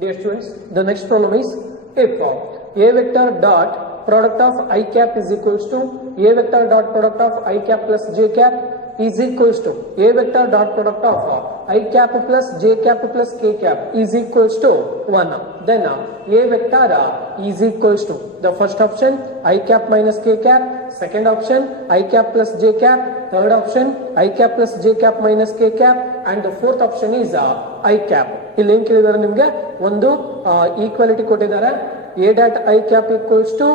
Dear students, the next problem is if a vector dot product of I cap is equals to a vector dot product of I cap plus j cap is equals to a vector dot product of I cap plus j cap plus k cap is equals to 1. Then a vector is equals to the first option I cap minus k cap, second option I cap plus j cap, third option I cap plus j cap minus k cap, and the fourth option is I cap. ಇಲ್ಲಿ ಏನು ಕೇಳಿದಾರೆ ನಿಮಗೆ ಒಂದು equality ಕೊಟ್ಟಿದ್ದಾರೆ a dot I cap equals to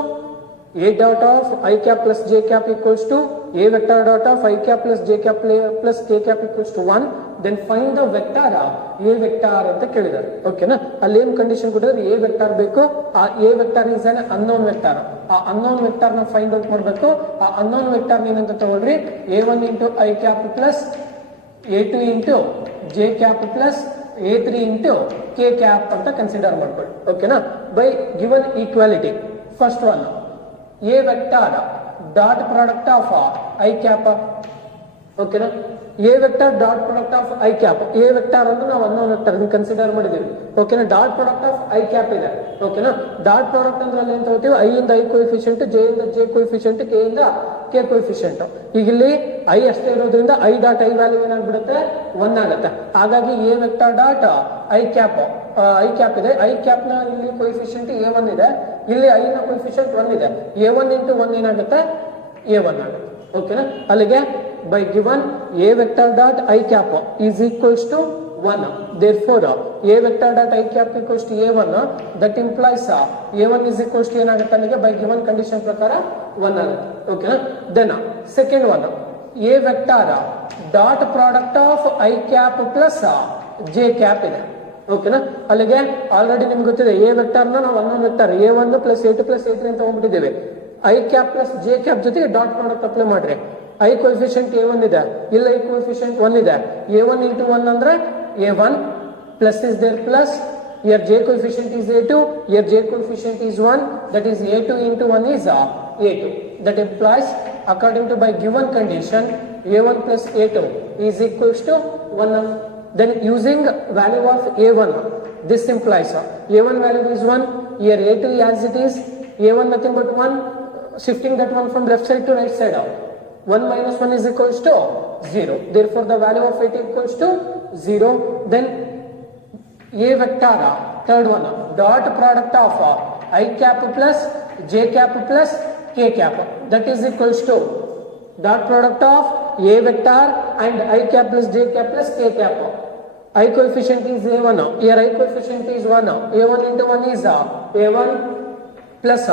a dot of I cap plus j cap equals to a vector dot of I cap plus j cap plus k cap equals to 1. Then find the vector a vector ಅಂತ ಕೇಳಿದ್ದಾರೆ. ಓಕೆನಾ, ಅಲ್ಲಿ ಏನು condition ಕೊಟ್ಟಿದ್ದಾರೆ, a vector ಬೇಕು. ಆ a vector is an unknown vector. ಆ unknown vector ನ ಫೈಂಡ್ ಔಟ್ ಮಾಡಬೇಕು. ಆ unknown vector ಏನಂತ ತಗೊಳ್ರಿ, a1 into I cap plus a2 into j cap plus a3 into k cap ಅಂತ ಕನ್ಸಿಡರ್ ಮಾಡ್ಕೊಳ್ಳಿ. ಓಕೆನಾ, by given equality first one a vector dot product of I cap. ಓಕೆನಾ, a vector dot product of I cap. a vector ಅಂದ್ರೆ ನಾವು ಅನ್ನೋ vector consider ಮಾಡಿದೀವಿ. ಓಕೆನಾ, dot product of I cap ಇದೆ. ಓಕೆನಾ, ಡಾಟ್ ಪ್ರಾಡಕ್ಟ್ ಅಂದ್ರೆ ಅಲ್ಲಿ ಅಂತ ಹೇಳ್ತೀವಿ I ಇಂದ I ಕೋಎಫಿಷಿಯಂಟ್, j ಇಂದ j ಕೋಎಫಿಷಿಯಂಟ್, k ಇಂದ k ಕೋಎಫಿಷಿಯಂಟ್. ಈಗ ಇಲ್ಲಿ I ಅಷ್ಟೇ ಇರೋದ್ರಿಂದ I ಡಾಟ್ I ವ್ಯಾಲ್ಯೂ ಏನಾಗ್ಬಿಡುತ್ತೆ 1 ಆಗುತ್ತೆ. ಹಾಗಾಗಿ a vector dot I cap ಇದೆ. I cap ನ ಇಲ್ಲಿ ಕೋಎಫಿಷಿಯಂಟ್ a1 ಇದೆ, ಇಲ್ಲಿ I ನ ಕೋಎಫಿಷಿಯಂಟ್ 1 ಇದೆ. a1 into 1 ಏನಾಗುತ್ತೆ a1 ಆಗುತ್ತೆ. ಓಕೆನಾ, ಅಲ್ಲಿಗೆ by given a vector dot I cap is equals to 1. Therefore a vector dot I cap equals to a1. That implies a1 is equals to ಏನಾಗುತ್ತೆ ಅಲ್ಲಿಗೆ by given condition ಪ್ರಕಾರ 1 ಆಗುತ್ತೆ. ಓಕೆನಾ, then second one a vector dot product of I cap plus j cap ಇದೆ. ಓಕೆನಾ, ಅಲ್ಲಿಗೆ already ನಿಮ್ಗೆ ಗೊತ್ತಿದೆ a ವೆಕ್ಟರ್ ನ ನಾವು ಅನ್ನೋ vector a1 plus a2 plus a3 ಅಂತ ತಗೊಂಡ್ಬಿಟ್ಟಿದ್ದೇವೆ. I cap plus j cap ಜೊತೆಗೆ ಡಾಟ್ ಪ್ರಾಡಕ್ಟ್ ಅಪ್ಲೈ ಮಾಡ್ರಿ. I ಕೋಎಫಿಷಿಯಂಟ್ a1 ಇದೆ, ಇಲ್ಲಿ I ಕೋಎಫಿಷಿಯಂಟ್ 1 ಇದೆ. a1 into 1 ಅಂದ್ರೆ a1 plus is there plus here j coefficient is a2, here j coefficient is 1, that is a2 into 1 is a2. That implies according to by given condition a1 plus a2 is equals to 1. Then using value of a1, this implies a1 value is 1, here a2 as it is, a1 nothing but 1, shifting that one from left side to right side. 1 minus 1 is equals to 0. Therefore the value of it equals to 0. Then a vector third one dot product of I cap plus j cap plus k cap, that is equals to dot product of a vector and I cap plus j cap plus k cap. I coefficient is a1, here I coefficient is 1, a1 into 1 is a1 plus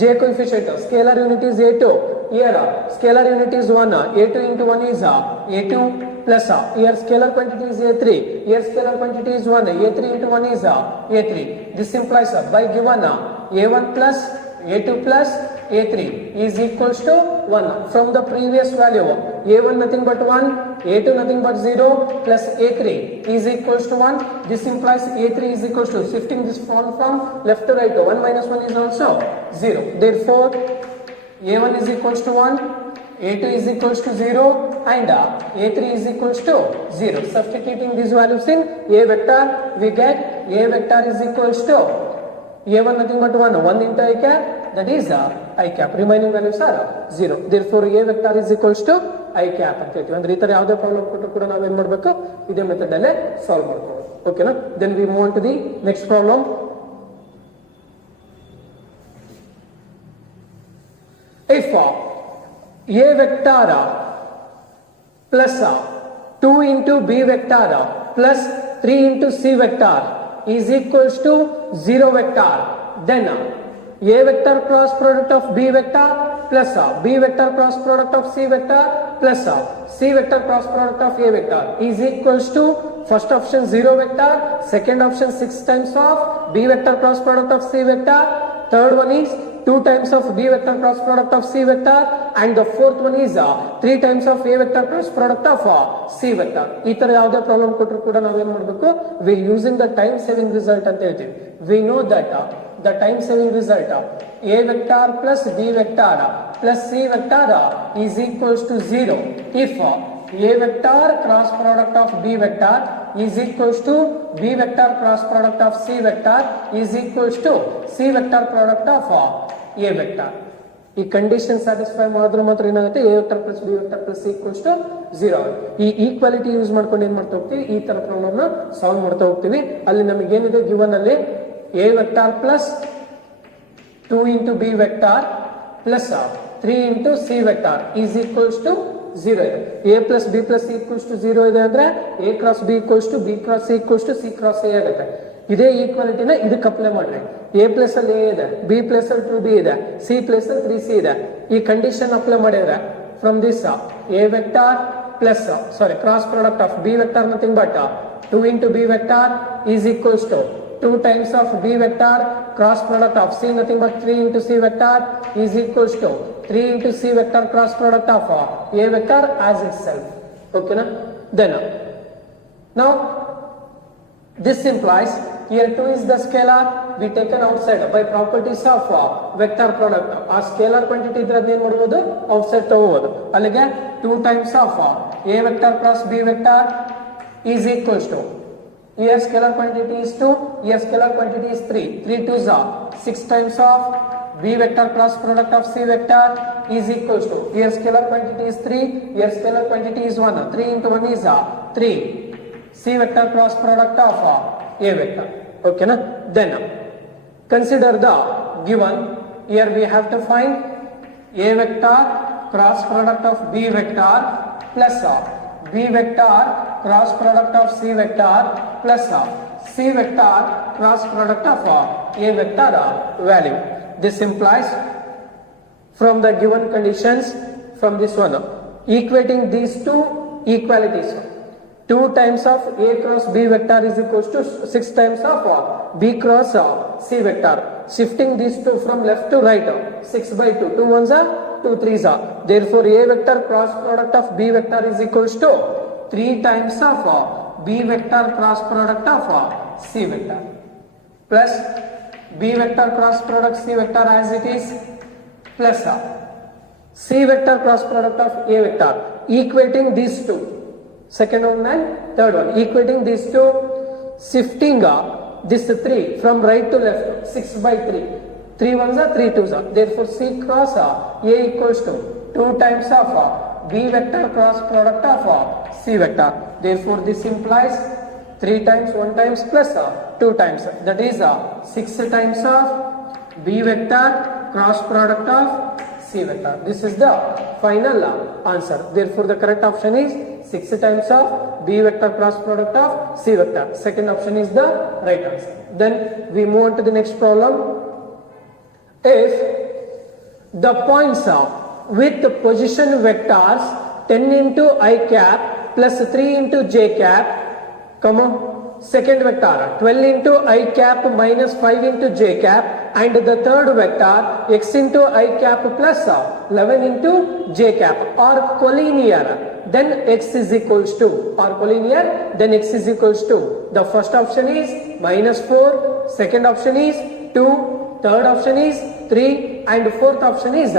j coefficient, scalar unit is a2, here scalar unit is 1, a2 into 1 is a2 plus here scalar quantity is a3, here scalar quantity is 1, a3 into 1 is a3. This implies by given a1 plus a2 plus a3 is equals to 1. From the previous value a1 nothing but 1, a2 nothing but 0 plus a3 is equals to 1. This implies a3 is equals to, shifting this form from left to right, 1 minus 1 is also 0. Therefore a1 is equals to 1, a2 is equals to 0 and a3 is equals to 0. Substituting these values in a vector, we get a vector is equals to a1 nothing but 1 into I cap, that is I cap. Remaining values are 0. Therefore a vector is equals to I cap ಅಂತ ಹೇಳ್ತೀವಿ. ಅಂದ್ರೆ ಈ ತರ ಯಾವುದೇ problem ಕೊಟ್ಟರು ಕೂಡ ನಾವು ಏನ್ ಮಾಡಬೇಕು, ಇದೇ ಮೆಥಡ್ ಅಲ್ಲೇ ಸಾಲ್ವ್ ಮಾಡ್ಕೊಳ್ಳೋದು. ಓಕೆನಾ, then we move on to the next problem. If a vector plus 2 into b vector plus 3 into c vector is equals to 0 vector, then a vector cross product of b vector plus b vector cross product of c vector plus c vector cross product of a vector is equals to first option 0 vector, second option 6 times of b vector cross product of c vector, third one is 2 times of b vector cross product of c vector, and the fourth one is 3 times of a vector cross product of c vector. ಈ ತರ ಯಾವುದೇ problem ಕೊಟ್ಟರು ಕೂಡ ನಾವು ಏನು ಮಾಡಬೇಕು, we using the time saving result ಅಂತ ಹೇಳ್ತೀವಿ. We know that the time saving result a vector plus b vector plus c vector is equals to 0 if A vector cross product of B vector is equals to B vector cross product of C vector is equals to C vector product of A vector. ಈ condition satisfy ಮಾಡಿದ್ರೆ ಮಾತ್ರ ಏನಾಗುತ್ತೆ, A vector plus B vector plus equals to 0. ಈ equality use ಮಾಡ್ಕೊಂಡು ಏನ್ ಮಾಡ್ತಾ ಹೋಗ್ತೀವಿ, ಈ ತರ ಪ್ರಾಬ್ಲಮ್ ನ ಸಾಲ್ವ್ ಮಾಡ್ತಾ ಹೋಗ್ತೀವಿ. ಅಲ್ಲಿ ನಮಗೆ ಏನಿದೆ ಗಿವನ್ ಅಲ್ಲಿ A vector plus 2 into b vector plus 3 into c vector is equals to 0 ಇದೆ. a plus b plus c equals to 0 ಇದೆ ಅಂದ್ರೆ a cross b equals to b cross c equals to c cross a ಆಗುತ್ತೆ. ಇದೇ ಈಕ್ವಾಲಿಟಿನ ಇದಕ್ಕೆ apply ಮಾಡ್ರಿ. a plus ಅಲ್ಲಿ a ಇದೆ, b plus ಅಲ್ಲಿ 2b ಇದೆ, c ಪ್ಲಸ್ ಅಲ್ಲಿ 3c ಇದೆ. ಈ ಕಂಡೀಷನ್ ಅಪ್ಲೈ ಮಾಡಿದ್ರೆ from this a vector plus cross product of b vector nothing but 2 into b vector is equals to 2 times of b vector cross product of c nothing but 3 into c vector is equals to 3 into c vector cross product of a vector as itself. Okay na? Then now this implies here 2 is the scalar we taken outside by properties of vector product. ಆ scalar quantity ಇದ್ರೆ ಅದೇನ್ ಮಾಡಬಹುದು, outside ತಗೋಬಹುದು. ಅಲ್ಲಿಗೆ 2 times of a vector cross b vector is equals to here scalar quantity is 2, here scalar quantity is 3. 3 2s are 6 times of b vector cross product of c vector is equals to here scalar quantity is 3, here scalar quantity is 1. 3 into 1 is 3. C vector cross product of a vector. Okay na? Then consider the given. Here we have to find a vector cross product of b vector plus b vector cross product of c vector plus c vector cross product of a vector value. This implies from the given conditions, from this one, equating these two equalities, 2 times of a cross b vector is equals to 6 times of b cross c vector. Shifting these two from left to right, 6 by 2, 2 1s are 2 3s are. Therefore a vector cross product of b vector is equals to 3 times of b vector cross product of c vector plus b vector cross product c vector as it is plus c vector cross product of a vector. Equating these two, second one and third one, equating these two, shifting this 3 from right to left, 6 by 3, 3 1s are 3 2s are. Therefore c cross a equals to 2 times of b vector cross product of c vector. Therefore this implies 3 times 1 times plus 2 times, that is 6 times of b vector cross product of c vector. This is the final answer. Therefore the correct option is 6 times of b vector cross product of c vector. Second option is the right answer. Then we move on to the next problem. If the points with the position vectors 10 into I cap plus 3 into j cap, comma, second vector 12 into I cap minus 5 into j cap, and the third vector x into I cap plus 11 into j cap are collinear, then x is equals to, are collinear, then x is equals to, the first option is -4, second option is 2, third option is 3 and fourth option is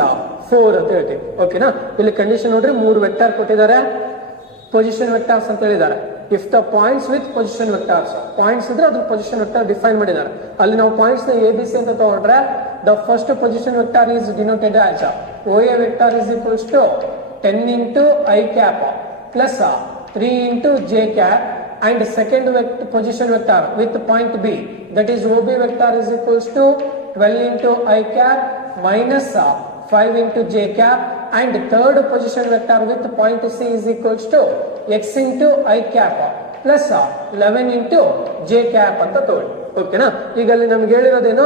4 ಅಂತ ಹೇಳ್ತೀವಿ. ಓಕೆನಾ? ಇಲ್ಲಿ condition ನೋಡ್ರಿ, 3 vector ಕೊಟ್ಟಿದ್ದಾರೆ, position vectors ಅಂತ ಹೇಳಿದ್ದಾರೆ. If the points with position vectors, points ಇದ್ರೆ ಅದ್ರ ಪೊಸಿಷನ್ ವೆಕ್ಟರ್ ಡಿಫೈನ್ ಮಾಡಿದ್ದಾರೆ. ಅಲ್ಲಿ ನಾವು ಪಾಯಿಂಟ್ಸ್ ನ ABC ಅಂತ ತಗೊಂಡ್ರೆ the first position vector is denoted as OA vector is equals to 10 into I cap plus 3 into j cap, and second position vector with point B, that is OB vector is equals to 12 into I cap minus 5 into j cap, and third position vector with point C is equals to x into I cap plus 11 into j cap ಅಂತ ತಗೊಳ್ಳಿ. ಓಕೆನಾ? ಈಗ ಅಲ್ಲಿ ನಮ್ಗೆ ಹೇಳಿರೋದೇನು,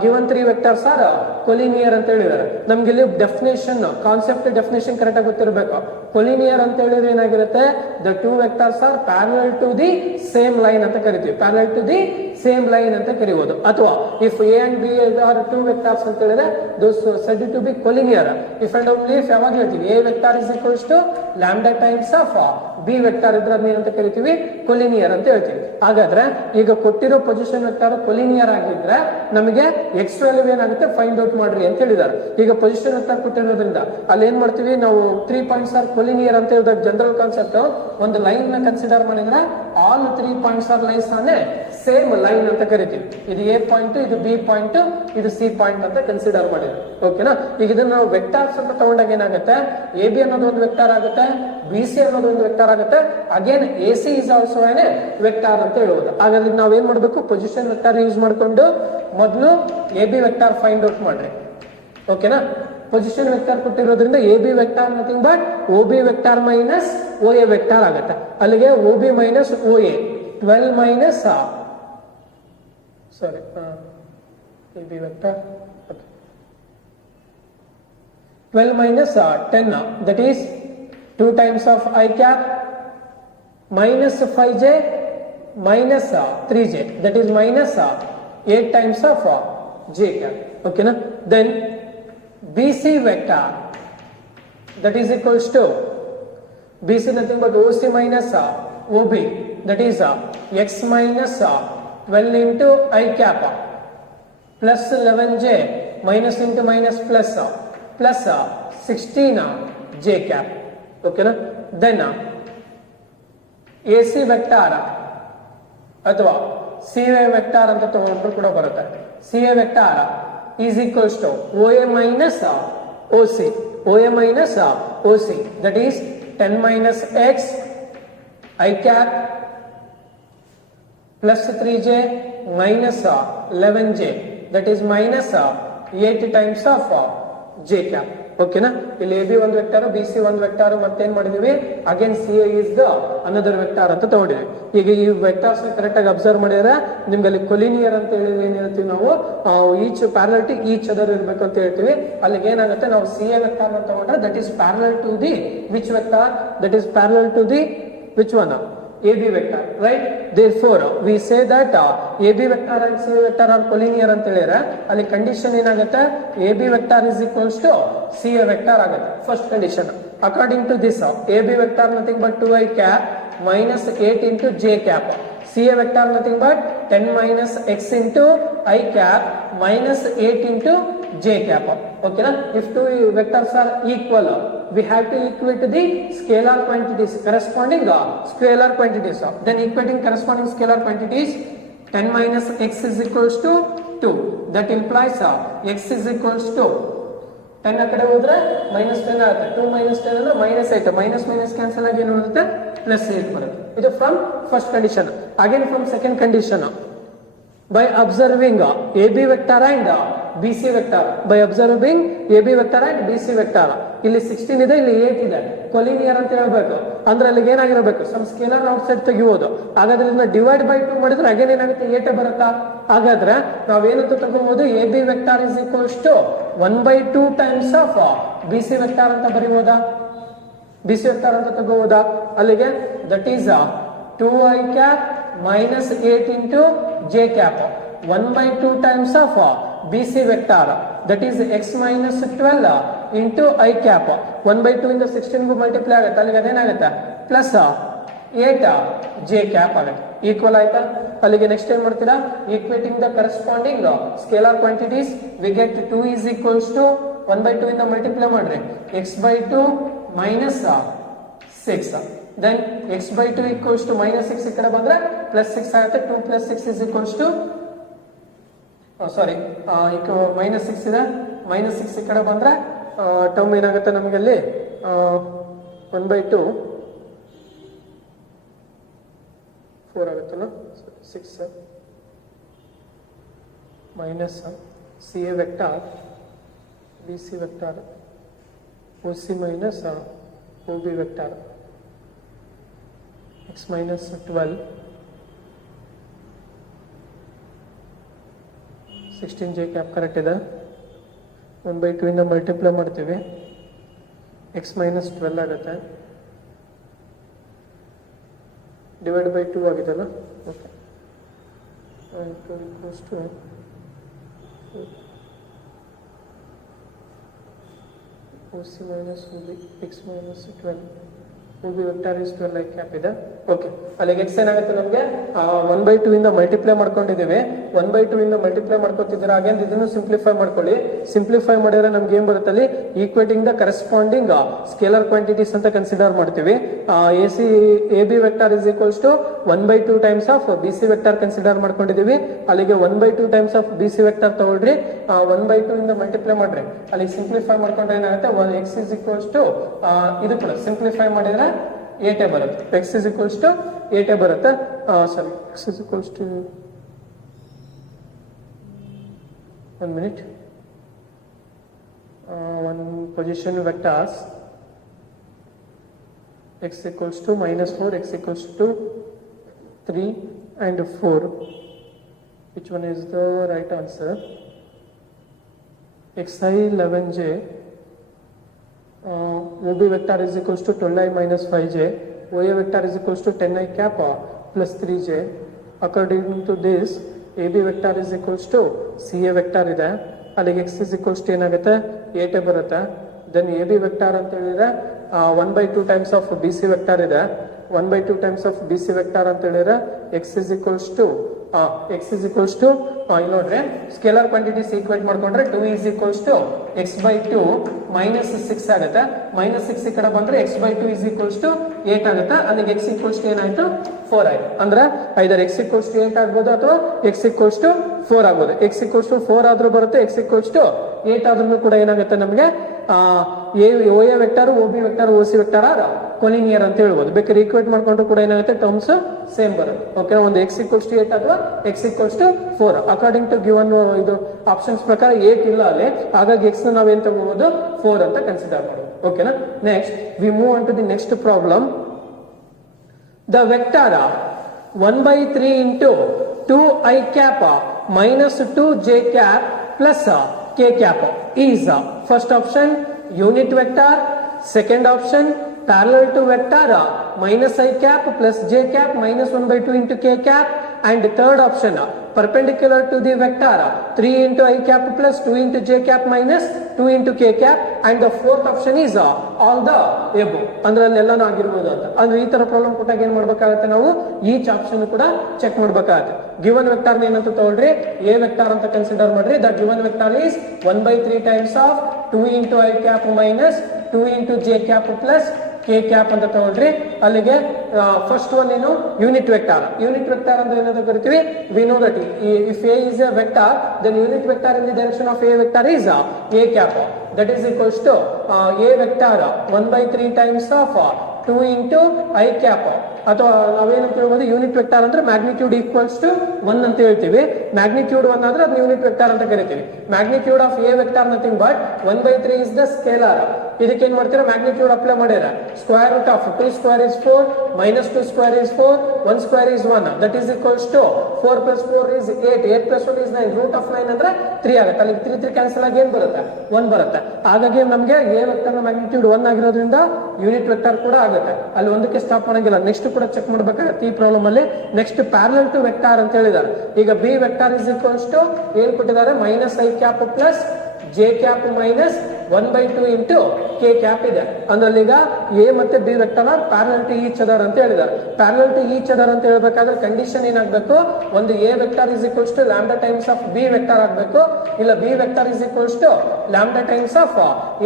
given 3 vectors R collinear ಅಂತ ಹೇಳಿದ್ದಾರೆ. ನಮ್ಗೆ ಇಲ್ಲಿ ಡೆಫಿನೇಷನ್, ಕಾನ್ಸೆಪ್ಟ್ ಡೆಫಿನೇಷನ್ ಕರೆಕ್ಟ್ ಆಗಿ ಗೊತ್ತಿರಬೇಕು. ಕೊಲಿನಿಯರ್ ಅಂತ ಹೇಳಿದ್ರೆ ಏನಾಗಿರುತ್ತೆ, the 2 vectors are parallel to the same line ಅಂತ ಕರಿತೀವಿ. Parallel to the same line ಅಂತ ಕರೀಬಹುದು. ಅಥವಾ if A and B are two vectors ಅಂತ ಹೇಳಿದ್ರೆ those said to be collinear. If and only if ಯಾವಾಗ ಹೇಳ್ತೀವಿ A vector is equals to lambda times of B vector ಇದ್ರೆ ಅದನ್ನ ಏನಂತ ಕರಿತೀವಿ ಕೊಲಿನಿಯರ್ ಅಂತ ಹೇಳ್ತೀವಿ. ಹಾಗಾದ್ರೆ ಈಗ ಕೊಟ್ಟಿರೋ ಪೊಸಿಷನ್ ವೆಕ್ಟಾರ್ ಕೊಲಿನಿಯರ್ ಆಗಿದ್ರೆ ನಮಗೆ ಎಕ್ಸ್ ವ್ಯಾಲ್ಯೂ ಏನಾಗುತ್ತೆ ಫೈಂಡ್ ಔಟ್ ಮಾಡ್ರಿ ಅಂತ ಹೇಳಿದ್ದಾರೆ. ಈಗ ಪೊಸಿಷನ್ ವೆಕ್ಟಾರ್ ಕೊಟ್ಟಿರೋದ್ರಿಂದ ಅಲ್ಲಿ ಏನ್ ಮಾಡ್ತೀವಿ ನಾವು 3 ಪಾಯಿಂಟ್ಸ್ ಆರ್ ಕೊಲಿನಿಯರ್ ಅಂತ ಹೇಳಿದಾಗ ಜನರಲ್ ಕಾನ್ಸೆಪ್ಟ್ ಒಂದು ಲೈನ್ ನ ಕನ್ಸಿಡರ್ ಮಾಡಿದ್ರೆ ಆಲ್ 3 ಪಾಯಿಂಟ್ಸ್ ಆರ್ ಲೈನ್ಸ್ ಅನ್ನೇ ಸೇಮ್ ಲೈನ್ ಅಂತ ಕರಿತೀವಿ. ಇದು ಎ ಪಾಯಿಂಟ್, ಇದು ಬಿ ಪಾಯಿಂಟ್, ಇದು ಸಿ ಪಾಯಿಂಟ್ ಅಂತ ಕನ್ಸಿಡರ್ ಮಾಡಿದ್ವಿ. ಓಕೆನಾ. ಈಗ ಇದನ್ನ ನಾವು ವೆಕ್ಟಾರ್ಸ್ ಅಂತ ತಗೊಂಡಾಗ ಏನಾಗುತ್ತೆ ಎ ಬಿ ಅನ್ನೋದು ಒಂದು ವೆಕ್ಟಾರ್ ಆಗುತ್ತೆ, ಬಿ ಸಿ ಅನ್ನೋದು ಒಂದು ವೆಕ್ಟಾರ್ ಆಗುತ್ತೆ, again A C is also ಏನೇ ವೆಕ್ಟಾರ್ ಅಂತ ಹೇಳ್ಬೋದು. ಹಾಗಾದ್ರೆ ನಾವೇನ್ ಮಾಡ್ಬೇಕು ಪೊಸಿಷನ್ ವೆಕ್ಟಾರ್ ಯೂಸ್ ಮಾಡ್ಕೊಂಡು ಮೊದಲು A B vector find out ಮಾಡ್ರಿ. ಓಕೆನಾ. ಪೊಸಿಷನ್ ವೆಕ್ಟಾರ್ ಕೊಟ್ಟಿರೋದ್ರಿಂದ A B vector nothing but O B vector minus O A vector ಆಗುತ್ತೆ. ಅಲ್ಲಿಗೆ O B minus O A 12 minus sorry A B vector 12 minus 10 that is 2 times of I cap minus 5j minus 3j that is minus 8 times of j cap. Okay na. Then BC vector that is equals to BC nothing but OC minus OB that is x minus 12 into I cap plus 11j minus into minus plus 16 j cap. Okay na. Then AC vector ಅಥವಾ CA vector ಅಂತ ತಗೊಂಡ್ರು ಕೂಡ ಬರುತ್ತೆ. CA vector is equals to OA minus OC. OA minus OC that is 10 minus x I cap plus 3j minus 11j that is minus 8 times of j cap. ಓಕೆನಾ. ಇಲ್ಲಿ A B ಒಂದು vector, B C ಒಂದು vector, ಮತ್ತೇನ್ ಮಾಡಿದೀವಿ again see A is the another vector ಅಂತ ತಗೊಂಡಿದ್ವಿ. ಈಗ ಈ ವೆಕ್ಟಾರ್ಸ್ correct ಆಗಿ ಅಬ್ಸರ್ವ್ ಮಾಡಿದ್ರೆ ನಿಮ್ಗೆ ಅಲ್ಲಿ ಕೊಲಿನಿಯರ್ ಅಂತ ಹೇಳಿದ್ರೆ ಏನ್ ಹೇಳ್ತೀವಿ ನಾವು each parallel to each other ಇರ್ಬೇಕು ಅಂತ ಹೇಳ್ತೀವಿ. ಅಲ್ಲಿಗೆ ಏನಾಗುತ್ತೆ ನಾವು ಸಿ ಎ ವೆಕ್ಟಾರ್ ಅಂತ ತಗೊಂಡ್ರೆ that is parallel to the which vector, that is parallel to the which one AB vector, right? Therefore, we say that AB vector and CA vector are collinear ಅಂತ ಹೇಳಿದ್ರೆ ಅಲ್ಲಿ condition ಏನಾಗುತ್ತೆ AB vector is equals to CA vector ಆಗುತ್ತೆ. First condition according to this AB vector nothing but 2i cap minus 8 into j cap. CA vector nothing but 10 minus x into I cap minus 8 into j cap. Okay na. If two vectors are equal, we have to equate the scalar quantities corresponding scalar quantities. Then equating corresponding scalar quantities, 10 minus x is equals to 2. That implies x is equals to 10 ಆ ಕಡೆ ಹೋದ್ರೆ minus 10 ಆಗುತ್ತೆ. 2 minus 10 ಅಂದ್ರೆ minus 8. Minus minus cancel ಆಗಿ ಏನು ಬರುತ್ತೆ plus 8 ಬರುತ್ತೆ. ಇದು from first condition. Again from second condition, by observing AB vector and BC vector, by observing AB vector and BC vector, ಇಲ್ಲಿ 16 ಇದೆ, ಇಲ್ಲಿ 8 ಇದೆ, ಕೊಲಿನಿಯರ್ ಅಂತ ಹೇಳ್ಬೇಕು ಅಂದ್ರೆ ಅಲ್ಲಿಗೆ ಏನಾಗಿರಬೇಕು ಸಮ್ ಸ್ಕೇಲರ್ ಔಟ್ ಸೈಡ್ ತೆಗಿಬಹುದು. ಹಾಗಾದ್ರೆ ಇದನ್ನ ಡಿವೈಡ್ ಬೈ 2 ಮಾಡಿದ್ರೆ ಅಗೇನ್ ಏನಾಗುತ್ತೆ 8 ಬರುತ್ತಾ. ಹಾಗಾದ್ರೆ ನಾವೇನಂತ ತಗೋಬಹುದು AB vector is equals to 1/2 times of BC vector ಅಂತ ಬರೀಬಹುದಾ, BC vector ಅಂತ ತಗೋಬಹುದಾ. ಅಲ್ಲಿಗೆ that is 2i cap minus 8 into j cap 1/2 times of BC vector that is x minus 12 into I cap 1/2 ಇಂದ 16 ಗೂ ಮಲ್ಟಿಪ್ಲೈ ಆಗುತ್ತೆ. ಅಲ್ಲಿಗೆ ಅದೇನಾಗುತ್ತೆ plus 8 j cap ಆಗುತ್ತೆ. ಈಕ್ವಲ್ ಆಯ್ತಾ. ಅಲ್ಲಿಗೆ ನೆಕ್ಸ್ಟ್ ಏನ್ ಮಾಡ್ತೀರಾ equating the corresponding scalar quantities we get 2 is equals to 1/2 ಇಂದ ಮಲ್ಟಿಪ್ಲೈ ಮಾಡ್ರಿ x/2 minus 6. Then x/2 equals to minus 6 ಈ ಕಡೆ ಬಂದ್ರೆ plus 6 ಆಗುತ್ತೆ. 2 plus 6 is equals to minus 6 ಇದೆ. minus 6 ಈ ಕಡೆ ಬಂದ್ರೆ ಟರ್ಮ್ ಏನಾಗುತ್ತೆ ನಮಗೆ ಅಲ್ಲಿ 1/2 4 ಆಗುತ್ತಲ್ಲ. 6 minus CA vector BC vector OC minus OB vector x minus 12 16 j cap correct ಇದೆ. 1/2 ಇಂದ ಮಲ್ಟಿಪ್ಲೈ ಮಾಡ್ತೀವಿ x minus 12 ಆಗುತ್ತೆ, ಡಿವೈಡ್ ಬೈ 2 ಆಗಿದೆಲ್ಲ. Okay 2 equals to OC minus OB x minus 12 OB vector is 12 I cap ಇದೆ. Okay, ಅಲ್ಲಿಗೆ x ಏನಾಗುತ್ತೆ ನಮಗೆ 1/2 ಇಂದ ಮಲ್ಟಿಪ್ಲೈ ಮಾಡ್ಕೊಂಡಿದ್ದೀವಿ. 1/2 ಇಂದ ಮಲ್ಟಿಪ್ಲೈ ಮಾಡ್ಕೊತಿದ್ದೀರಾ. ಹಾಗೆ ಇದನ್ನು ಸಿಂಪ್ಲಿಫೈ ಮಾಡ್ಕೊಳ್ಳಿ. ಸಿಂಪ್ಲಿಫೈ ಮಾಡಿದ್ರೆ ನಮ್ಗೆ ಏನ್ ಬರುತ್ತೆ ಅಲ್ಲಿ equating the corresponding scalar quantities ಅಂತ ಕನ್ಸಿಡರ್ ಮಾಡ್ತೀವಿ. AB vector is equals to 1/2 times of BC vector consider ಮಾಡ್ಕೊಂಡಿದ್ದೀವಿ. ಅಲ್ಲಿಗೆ 1/2 ಟೈಮ್ಸ್ ಆಫ್ BC ವೆಕ್ಟರ್ ತಗೊಳ್ರಿ, 1/2 ಇಂದ ಮಲ್ಟಿಪ್ಲೈ ಮಾಡ್ರಿ. ಅಲ್ಲಿ ಸಿಂಪ್ಲಿಫೈ ಮಾಡ್ಕೊಂಡ್ರೆ ಏನಾಗುತ್ತೆ x ಇಸ್ ಈಕ್ವಲ್ಸ್ ಟು ಇದು ಕೂಡ ಸಿಂಪ್ಲಿಫೈ ಮಾಡಿದ್ರೆ 8 ಬರುತ್ತೆ. x is equals to 8 ಬರುತ್ತೆ. ಸಾರಿ, x is equals to 1 minute. One position vectors x equals to -4, x equals to 3 and 4. Which one is the right answer? xi 11j. OB vector is equals to 12i minus 5j. OA vector is equals to 10i cap plus 3j. According to this, AB vector is equals to CA vector ಇದೆ. ಅಲ್ಲಿಗೆ x is equals to ಏನಾಗುತ್ತೆ 8 ಬರುತ್ತೆ. Then AB vector ಅಂತ ಹೇಳಿದ್ರೆ 1/2 times of BC vector ಇದೆ. 1/2 times of BC vector ಅಂತ ಹೇಳಿದ್ರೆ x is equals to ನೋಡ್ರಿ ಸ್ಕೇಲರ್ ಕ್ವಾಂಟಿಟೀಸ್ ಈಕ್ವೇಟ್ ಮಾಡ್ಕೊಂಡ್ರೆ 2 is equals to x/2 minus 6 ಆಗುತ್ತೆ. -6 ಈ ಕಡೆ ಬಂದ್ರೆ x/2 is equals to 8 ಆಗುತ್ತೆ. ಅಲ್ಲಿಗೆ x equals to ಏನಾಯ್ತು 4 ಆಯ್ತು. ಅಂದ್ರೆ ಐದರ್ x equals to 8 ಆಗ್ಬೋದು ಅಥವಾ x equals to 4 ಆಗ್ಬೋದು. x equals to 4 ಆದ್ರೂ ಬರುತ್ತೆ, x equals to 8 ಆದ್ರೂ ಕೂಡ ಏನಾಗುತ್ತೆ ನಮಗೆ OA vector OB vector OC vector R collinear ಅಂತ ಹೇಳ್ಬೋದು. ಬೇಕಾದ್ರೆ ಈಕ್ವೇಟ್ ಮಾಡ್ಕೊಂಡ್ರು ಕೂಡ ಏನಾಗುತ್ತೆ ಟರ್ಮ್ಸ್ ಸೇಮ್ ಬರುತ್ತೆ. ಓಕೆ, ಒಂದು x equals to 8 ಅಥವಾ x equals to 4 according to given ಇದು ಆಪ್ಷನ್ಸ್ ಪ್ರಕಾರ 8 ಇಲ್ಲ ಅಲ್ಲಿ. ಹಾಗಾಗಿ x ನ ನಾವೇನ್ ತಗೋಬಹುದು 4 ಅಂತ ಕನ್ಸಿಡರ್ ಮಾಡೋದು. ಓಕೆನಾ. Next we move on to the next problem. The vector 1/3 into 2i cap minus 2j cap plus k cap is first option unit vector, second option parallel to vector minus I cap plus j cap minus 1/2 into k cap, and third option perpendicular to the vector 3 into I cap plus 2 into j cap minus 2 into k cap, and the fourth option is all the above. ಅಂದ್ರೆ ಅಲ್ಲೆಲ್ಲನೂ ಆಗಿರ್ಬೋದು ಅಂತ. ಅಂದ್ರೆ ಈ ತರ problem ಕೊಟ್ಟಾಗ ಏನ್ ಮಾಡ್ಬೇಕಾಗುತ್ತೆ ನಾವು ಈಚ್ ಆಪ್ಷನ್ ಕೂಡ ಚೆಕ್ ಮಾಡ್ಬೇಕಾಗುತ್ತೆ. ಗಿವನ್ ವೆಕ್ಟರ್ ಏನಂತ ತಗೊಳ್ರಿ a ವೆಕ್ಟರ್ ಅಂತ ಕನ್ಸಿಡರ್ ಮಾಡ್ರಿ. The given vector is 1/3 times of 2 into I cap minus 2 into j cap plus k cap ಅಂತ ತಗೊಳ್ರಿ. ಅಲ್ಲಿಗೆ ಫಸ್ಟ್ ಒನ್ ಏನು ಯೂನಿಟ್ ವೆಕ್ಟರ್. ಯೂನಿಟ್ ವೆಕ್ಟರ್ ಅಂದ್ರೆ ಏನಂತ ಕರಿತೀವಿ we know that if a is a vector then unit vector in the direction of a vector is a cap, that is equals to a vector 1/3 times of 2 into I cap. ಅಥವಾ ನಾವೇನಂತ ಹೇಳ್ಬೋದು unit vector ಅಂದ್ರೆ magnitude equals to 1 ಅಂತ ಹೇಳ್ತೀವಿ. Magnitude 1 ಆದ್ರೆ ಅದು unit vector ಅಂತ ಕರಿತೀವಿ. Magnitude of A vector nothing but 1/3 is the scalar. ಇದಕ್ಕೆ ಏನ್ ಮಾಡ್ತೀರಾ ಮ್ಯಾಗ್ನಿಟ್ಯೂಡ್ ಅಪ್ಲೈ ಮಾಡಿರ square root of 2 square is 4 minus 2 square is 4 1 square is 1, that is equals to 4 plus 4 is 8 8 plus 1 is 9 root of 9 ಅಂದ್ರೆ 3 ಆಗುತ್ತೆ. ಅಲ್ಲಿ 3 cancel ಆಗಿ ಏನ್ ಬರುತ್ತೆ 1 ಬರುತ್ತೆ. ಹಾಗಾಗಿ ನಮಗೆ ಎ ವೆಕ್ಟರ್ ನ ಮ್ಯಾಗ್ನಿಟ್ಯೂಡ್ 1 ಆಗಿರೋದ್ರಿಂದ ಯೂನಿಟ್ ವೆಕ್ಟರ್ ಕೂಡ ಆಗುತ್ತೆ. ಅಲ್ಲಿ ಒಂದಕ್ಕೆ ಸ್ಟಾಪ್ ಮಾಡಂಗಿಲ್ಲ, ನೆಕ್ಸ್ಟ್ ಕೂಡ ಚೆಕ್ ಮಾಡಬೇಕಾಗುತ್ತೆ ಈ ಪ್ರಾಬ್ಲಮ್ ಅಲ್ಲಿ. ನೆಕ್ಸ್ಟ್ ಪ್ಯಾರಲಲ್ ಟು ವೆಕ್ಟರ್ ಅಂತ ಹೇಳಿದ್ದಾರೆ. ಈಗ B vector is equals to ಏನ್ ಕೊಟ್ಟಿದ್ದಾರೆ minus I cap plus J cap minus 1/2 into K cap ಇದೆ. ಅಂದ್ರೆ ಈಗ ಎ ಮತ್ತೆ B vector are parallel to each other ಅಂತ ಹೇಳಿದ್ದಾರೆ. ಪ್ಯಾರಲಲ್ ಟು ಈಚ್ ಅದರ್ ಅಂತ ಹೇಳ್ಬೇಕಾದ್ರೆ ಕಂಡೀಷನ್ ಏನಾಗಬೇಕು, ಒಂದು A vector is equals to lambda times of B vector ಆಗಬೇಕು, ಇಲ್ಲ B vector is equals to lambda times of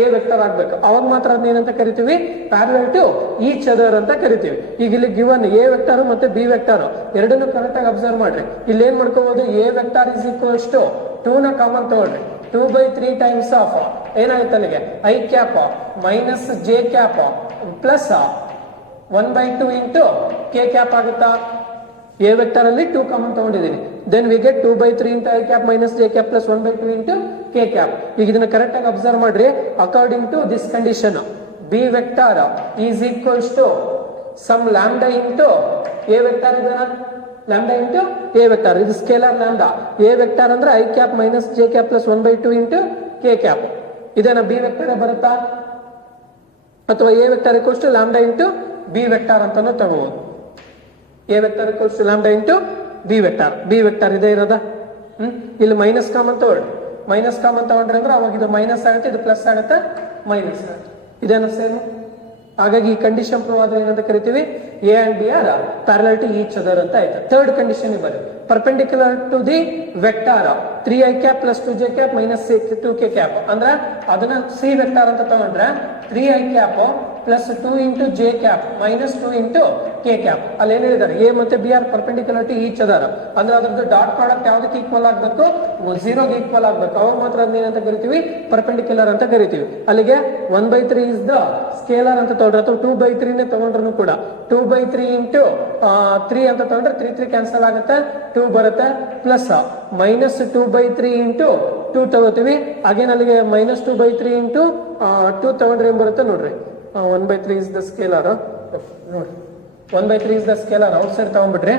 A vector ಆಗಬೇಕು. ಅವಾಗ ಮಾತ್ರ ಅದನ್ನ ಏನಂತ ಕರಿತೀವಿ ಪ್ಯಾರಲಲ್ ಟು ಈಚ್ ಅದರ್ ಅಂತ ಕರಿತೀವಿ. ಈಗ ಇಲ್ಲಿ ಗಿವನ್ ಎ ವೆಕ್ಟರ್ ಮತ್ತೆ ಬಿ ವೆಕ್ಟರ್ ಎರಡನ್ನು ಕರೆಕ್ಟ್ ಆಗಿ ಅಬ್ಸರ್ವ್ ಮಾಡ್ರಿ. ಇಲ್ಲಿ ಏನ್ ಮಾಡ್ಕೋಬಹುದು, A vector is equals to 2 ನ ಕಾಮನ್ ತಗೊಳ್ರಿ, 2/3 ಟೈಮ್ಸ್ ಆಫ್ ಏನಾಗುತ್ತೆ ಅಲ್ಲಿಗೆ I cap minus J cap plus 1/2 into K cap ಆಗುತ್ತಾ. ಎ ವೆಕ್ಟರ್ ಅಲ್ಲಿ 2 ಕಾಮನ್ ತಗೊಂಡಿದ್ದೀನಿ. Then we get 2/3 into I cap minus J cap plus 1/2 into K cap. ಈಗ ಇದನ್ನ correct ಆಗಿ ಅಬ್ಸರ್ವ್ ಮಾಡ್ರಿ. According to this condition B vector is equals to some lambda into A vector ಇದನ್ನ lambda into A vector, ಇದು scalar lambda. A vector ಅಂದ್ರೆ I cap minus J cap plus 1/2 into K cap. ಇದೇನ B vector ಬರುತ್ತಾ, ಅಥವಾ A vector equals to lambda into B vector ಅಂತಾನು ತಗೋಬಹುದು. A vector equals to lambda into B vector ಇದೇ ಇರೋದ ಇಲ್ಲಿ minus common ತಗೊಳ್ಳಿ ಮೈನಸ್ ಕಾಮನ್ ತಗೊಂಡ್ರೆ ಅಂದ್ರೆ ಅವಾಗ ಇದು ಮೈನಸ್ ಆಗುತ್ತೆ ಇದು ಪ್ಲಸ್ ಆಗುತ್ತೆ ಮೈನಸ್ ಆಗುತ್ತೆ ಇದೇನು ಸೇಮ್ ಹಾಗಾಗಿ ಈ ಕಂಡೀಷನ್ ಪ್ರೂವ್ ಆದ್ರೆ ಏನಂತ ಕರಿತೀವಿ A and B are parallel to each other ಅಂತ ಆಯ್ತು ಥರ್ಡ್ ಕಂಡೀಷನ್ ಬರೀ perpendicular to the vector 3i cap plus 2j cap minus 2k cap ಅಂದ್ರೆ ಅದನ್ನ c ವೆಕ್ಟರ್ ಅಂತ ತಗೊಂಡ್ರೆ 3i cap plus 2 into j cap minus 2 into k cap ಅಲ್ಲಿ ಏನು ಹೇಳಿದ್ದಾರೆ a ಮತ್ತೆ b are perpendicular to each other ಅಂದ್ರೆ ಅದರದ್ದು ಡಾಟ್ ಪ್ರಾಡಕ್ಟ್ ಯಾವುದಕ್ಕೆ ಈಕ್ವಲ್ ಆಗಬೇಕು 0 ಗೆ ಈಕ್ವಲ್ ಆಗಬೇಕು ಅವಾಗ ಮಾತ್ರ ಅದನ್ನ ಏನಂತ ಕರಿತೀವಿ ಪರ್ಪೆಂಡಿಕ್ಯುಲರ್ ಅಂತ ಕರಿತೀವಿ ಅಲ್ಲಿಗೆ 1/3 is the ಸ್ಕೇಲರ್ ಅಂತ ತಗೊಂಡ್ರೆ ಅಥವಾ 2/3 ನೇ ತಗೊಂಡ್ರು ಕೂಡ 2/3 into 3 ಅಂತ ತಗೊಂಡ್ರೆ 3 ಕ್ಯಾನ್ಸಲ್ ಆಗುತ್ತೆ 2 ಬರುತ್ತೆ ಪ್ಲಸ್ ಮೈನಸ್ 2/3 ಇಂಟು 2 ತಗೋತೀವಿ ಅಗೇನ್ ಅಲ್ಲಿಗೆ ಮೈನಸ್ 2/3 ಇಂಟು 2 ತಗೊಂಡ್ರೆ ಏನ್ ಬರುತ್ತೆ ನೋಡ್ರಿ 1/3 ಇಸ್ ದ ಸ್ಕೇಲರ್ ನೋಡಿ 1/3 is the scalar outside ತಗೊಂಡ್ಬಿಟ್ರೆ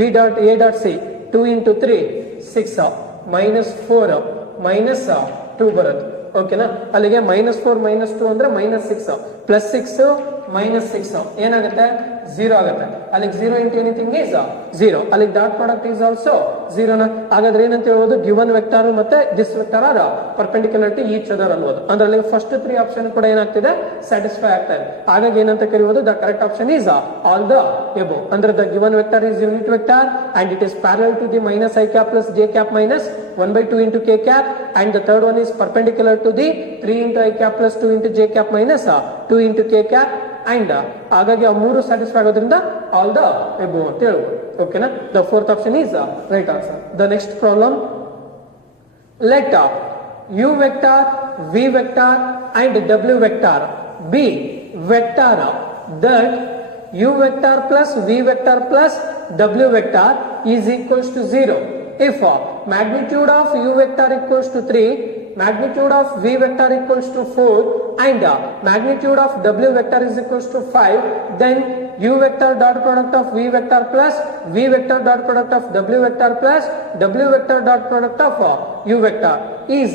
B dot A dot C 2 into 3 6 minus 4 minus 2 ಬರುತ್ತೆ ಓಕೆನಾ ಅಲ್ಲಿಗೆ ಮೈನಸ್ 4 ಮೈನಸ್ 2 ಅಂದ್ರೆ ಮೈನಸ್ 6 ಪ್ಲಸ್ 6 ಮೈನಸ್ 6 ಏನಾಗುತ್ತೆ 0 ಆಗುತ್ತೆ ಅಲ್ಲಿಗೆ 0 ಇಂಟು ಎನಿಥಿಂಗ್ ಈಸ್ 0 ಅಲ್ಲಿಗೆ ಡಾಟ್ ಪ್ರಾಡಕ್ಟ್ ಈಸ್ ಆಲ್ಸೋ 0 ನ ಹಾಗಾದ್ರೆ ಏನಂತ ಹೇಳ್ಬೋದು ಗಿವನ್ ವೆಕ್ಟರ್ ಮತ್ತೆ this vector are perpendicular to each other ಅನ್ಬೋದು ಅಂದ್ರೆ ಅಲ್ಲಿ ಫಸ್ಟ್ 3 ಆಪ್ಷನ್ ಕೂಡ ಏನಾಗ್ತಿದೆ ಸ್ಯಾಟಿಸ್ಫೈ ಆಗ್ತಾ ಇದೆ ಹಾಗಾಗಿ ಏನಂತ ಕರೀಬಹುದು the correct option is all the above ಅಂದ್ರೆ the given vector is unit vector and it is parallel to the minus I cap plus J cap minus 1/2 into k cap and the third one is perpendicular to the 3 into I cap plus 2 into j cap minus 2 into k cap and ಹಾಗಾಗಿ ಆ ಮೂರು satisfy ಆಗೋದ್ರಿಂದ all the above ಅಂತ ಹೇಳ್ಬೋದು ಓಕೆನಾ the fourth option is right answer the next problem let u vector v vector and w vector be vector that u vector plus v vector plus w vector is equals to 0 if magnitude of u vector equals to 3 magnitude of v vector equals to 4 and magnitude of w vector is equals to 5 then u vector dot product of v vector plus v vector dot product of w vector plus w vector dot product of u vector is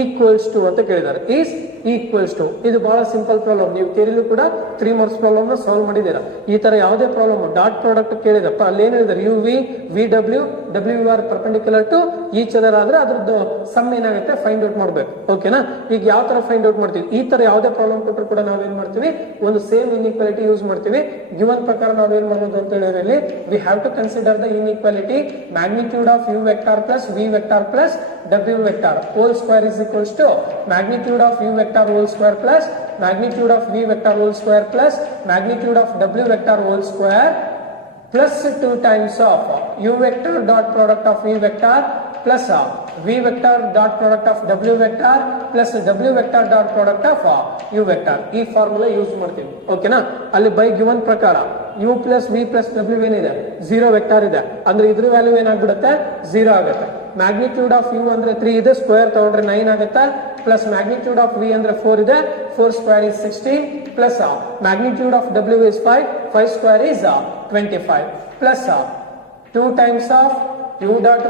equals to ಅಂತ ಕೇಳಿದ್ದಾರೆ is equals to ಇದು ಬಹಳ simple problem ನೀವು ಥಿಯರಿಲೂ ಕೂಡ 3 marks problem ನ solve ಮಾಡಿದ್ದೀರಾ ಈ ತರ ಯಾವುದೇ ಪ್ರಾಬ್ಲಮ್ ಡಾಟ್ ಪ್ರಾಡಕ್ಟ್ ಕೇಳಿದಪ್ಪ ಅಲ್ಲಿ ಏನು ಹೇಳಿದ್ದಾರೆ U V V W W are perpendicular to each other ಆದ್ರೆ ಅದ್ರದ್ದು ಸಮ್ ಏನಾಗುತ್ತೆ ಫೈಂಡ್ ಔಟ್ ಮಾಡಬೇಕು ಓಕೆನಾ ಈಗ ಯಾವ ತರ ಫೈಂಡ್ ಔಟ್ ಮಾಡ್ತೀವಿ ಈ ತರ ಯಾವುದೇ ಪ್ರಾಬ್ಲಮ್ ಕೊಟ್ಟರು ಕೂಡ ನಾವೇನ್ ಮಾಡ್ತೀವಿ ಒಂದು ಸೇಮ್ ಇನ್ಇಕ್ವಾಲಿಟಿ ಯೂಸ್ ಮಾಡ್ತೀವಿ ಗಿವನ್ ಪ್ರಕಾರ ನಾವೇನ್ ಮಾಡೋದು ಅಂತ ಹೇಳಿದ್ರೆ we have to consider the inequality magnitude of U vector plus V vector plus w vector whole square is equals to magnitude of u vector whole square plus magnitude of v vector whole square plus magnitude of w vector whole square plus 2 times of u vector dot product of v vector plus v vector dot product of w vector plus w vector dot product of u vector ಈ formula use ಮಾಡ್ತೀವಿ ಓಕೆನಾ ಅಲ್ಲಿ by given ಪ್ರಕಾರ u plus v plus w ಏನಿದೆ 0 vector ಇದೆ ಅಂದ್ರೆ ಇದ್ರ value ಏನಾಗ್ಬಿಡುತ್ತೆ 0 ಆಗುತ್ತೆ ಮ್ಯಾಗ್ನಿಟ್ಯೂಡ್ ಆಫ್ u ಅಂದ್ರೆ 3 ಇದೆ ಸ್ಕ್ವೇರ್ ತಗೊಂಡ್ರೆ 9 ಆಗುತ್ತೆ ಪ್ಲಸ್ ಮ್ಯಾಗ್ನಿಟ್ಯೂಡ್ ಆಫ್ v ಅಂದ್ರೆ 4 ಇದೆ 4 square is 16 plus magnitude of w is 5 square is 25 plus 2 times of u dot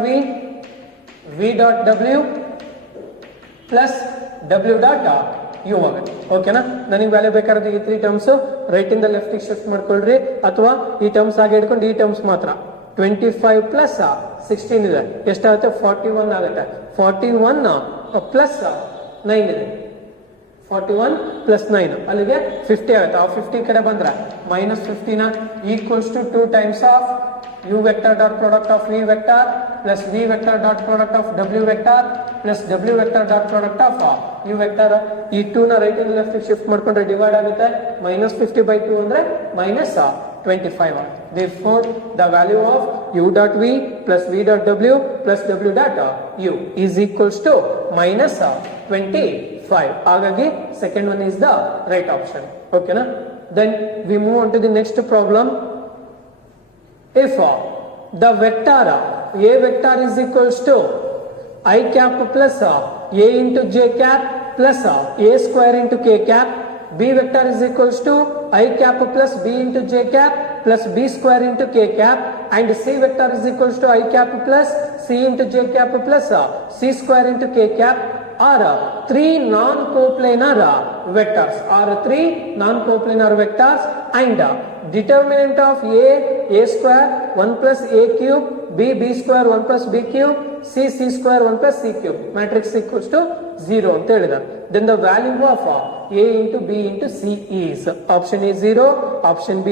v dot w plus w dot u ಆಗುತ್ತೆ ಓಕೆನಾ ನನಗೆ ವ್ಯಾಲ್ಯೂ ಬೇಕಾದ್ರೆ ಈ 3 ಟರ್ಮ್ಸ್ ರೈಟ್ ಇಂದ ಲೆಫ್ಟ್ ಶಿಫ್ಟ್ ಮಾಡ್ಕೊಳ್ರಿ ಅಥವಾ ಈ ಟರ್ಮ್ಸ್ ಆಗಿ ಇಟ್ಕೊಂಡು ಈ ಟರ್ಮ್ಸ್ ಮಾತ್ರ 25 ಪ್ಲಸ್ 16 ಇದೆ ಎಷ್ಟಾಗುತ್ತೆ 41 ಆಗುತ್ತೆ 41 ಪ್ಲಸ್ 9 ಇದೆ 41 ಪ್ಲಸ್ 9 ಅಲ್ಲಿಗೆ 50 ಆಗುತ್ತೆ ಆ 50 ಕಡೆ ಬಂದ್ರೆ minus 15 equals to 2 times of u vector dot product of v vector plus v vector dot product of w vector plus w vector dot product of u vector ಈ 2 ನ ರೈಟ್ ಇಂದ left shift ಮಾಡ್ಕೊಂಡ್ರೆ divide ಆಗುತ್ತೆ minus 50/2 ಅಂದ್ರೆ minus 25 therefore the value of u dot v plus v dot w plus w dot u is equals to minus 25 ಹಾಗಾಗಿ second one is the right option okay na then we move on to the next problem if the vector a vector is equals to I cap plus a into j cap plus a square into k cap b vector is equals to I cap plus b into j cap plus b square into k cap and c vector is equals to I cap plus c into j cap plus c square into k cap are 3 non-coplanar vectors and determinant of a square 1 plus a cube b square 1 plus b cube, c square 1 plus c cube. Matrix equals to 0 ಅಂತ ಹೇಳಿದ್ದಾರೆ. Then the value of a into b into c is option A 0, option B,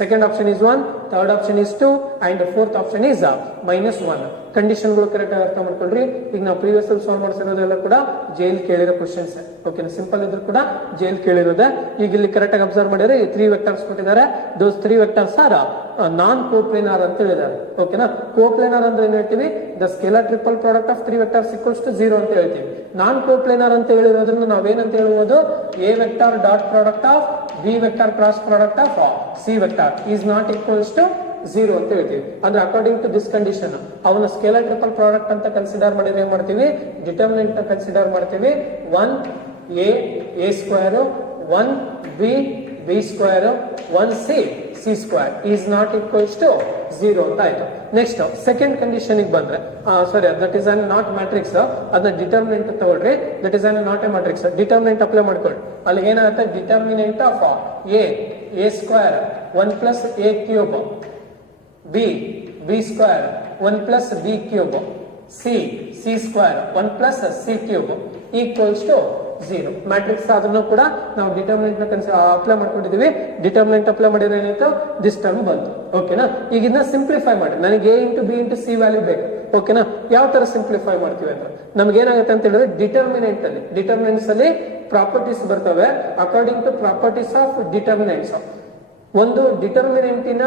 second option is 1, third option is 2 and the fourth option is -1. ಕಂಡೀಷನ್ಗಳು correct ಆಗಿ ಅರ್ಥ ಮಾಡ್ಕೊಳ್ರಿ. ಈಗ ನಾವು previous ಅಲ್ಲಿ solve ಮಾಡಿಸಿರೋದೆಲ್ಲ ಕೂಡ jail ಕೇಳಿರೋ questions. ಓಕೆನಾ, ಸಿಂಪಲ್ ಇದ್ರು ಕೂಡ ಜೈಲ್ ಕೇಳಿರೋದೆ. ಈಗ ಇಲ್ಲಿ ಕರೆಕ್ಟ್ ಆಗಿ ಅಬ್ಸರ್ವ್ ಮಾಡಿದ್ರೆ 3 ವೆಕ್ಟರ್ಸ್ ಕೊಟ್ಟಿದ್ದಾರೆ. ದೋಸ್ 3 ವೆಕ್ಟರ್ಸ್ ಆರ್ ನಾನ್ ಕೋಪ್ಲೇನಾರ್ ಅಂತ ಹೇಳಿದ್ದಾರೆ. ಓಕೆನಾ, ಕೋಪ್ಲೇನಾರ್ ಅಂದ್ರೆ ಏನ್ ಹೇಳ್ತೀವಿ, the scalar triple product of 3 vectors equals to 0 ಅಂತ ಹೇಳ್ತೀವಿ. ನಾನ್ ಕೋಪ್ಲೇನಾರ್ ಅಂತ ಹೇಳಿರೋದ್ರಿಂದ ನಾವೇನಂತ ಹೇಳ್ಬೋದು, A vector dot product of B vector cross product of C vector is not equals to 0 ಅಂತ ಹೇಳ್ತೀವಿ. ಅಂದ್ರೆ ಅಕಾರ್ಡಿಂಗ್ ಟು ದಿಸ್ ಕಂಡೀಷನ್ ಅವನ ಸ್ಕೇಲಾರ್ ಟ್ರಿಪಲ್ ಪ್ರಾಡಕ್ಟ್ ಅಂತ ಕನ್ಸಿಡರ್ ಮಾಡಿದ್ರೆ ಏನ್ ಮಾಡ್ತೀವಿ, ಡಿಟರ್ಮಿನೆಂಟ್ ನ ಕನ್ಸಿಡರ್ ಮಾಡ್ತೀವಿ. 1 a square, 1 b square, 1 c square is not equals to 0 ಅಂತ ಆಯ್ತು. ನೆಕ್ಸ್ಟ್ ಸೆಕೆಂಡ್ ಕಂಡೀಷನ್ ಬಂದ್ರೆ sorry that is not matrix, ಅದನ್ನ ಡಿಟರ್ಮಿನೆಂಟ್ ತಗೊಳ್ರಿ. That is not a matrix. Determinant apply ಮಾಡ್ಕೊಳ್ಳಿ. ಅಲ್ಲಿ ಏನಾಗುತ್ತೆ, determinant of a square 1 plus a cube, b square 1 plus b cube, c square 1 plus c cube equals to 0. Matrix ಆದ್ರೂ ಕೂಡ ನಾವು determinant ನ apply ಮಾಡ್ಕೊಂಡಿದೀವಿ. Determinant apply ಮಾಡಿದ್ರೆ ಏನಾಯ್ತು, this term ಬಂತು. ಓಕೆನಾ, ಈಗ ಇದನ್ನ ಸಿಂಪ್ಲಿಫೈ ಮಾಡಿ. ನನಗೆ a into B into C value ಬೇಕು. ಓಕೆನಾ, ಯಾವ ತರ ಸಿಂಪ್ಲಿಫೈ ಮಾಡ್ತೀವಿ ಅಂದ್ರೆ ನಮ್ಗೆ ಏನಾಗುತ್ತೆ ಅಂತ ಹೇಳಿದ್ರೆ, ಡಿಟರ್ಮಿನೆಂಟ್ಸ್ ಅಲ್ಲಿ ಪ್ರಾಪರ್ಟೀಸ್ ಬರ್ತವೆ. According to properties of determinants, ಒಂದು ಡಿಟರ್ಮಿನೆಂಟಿನ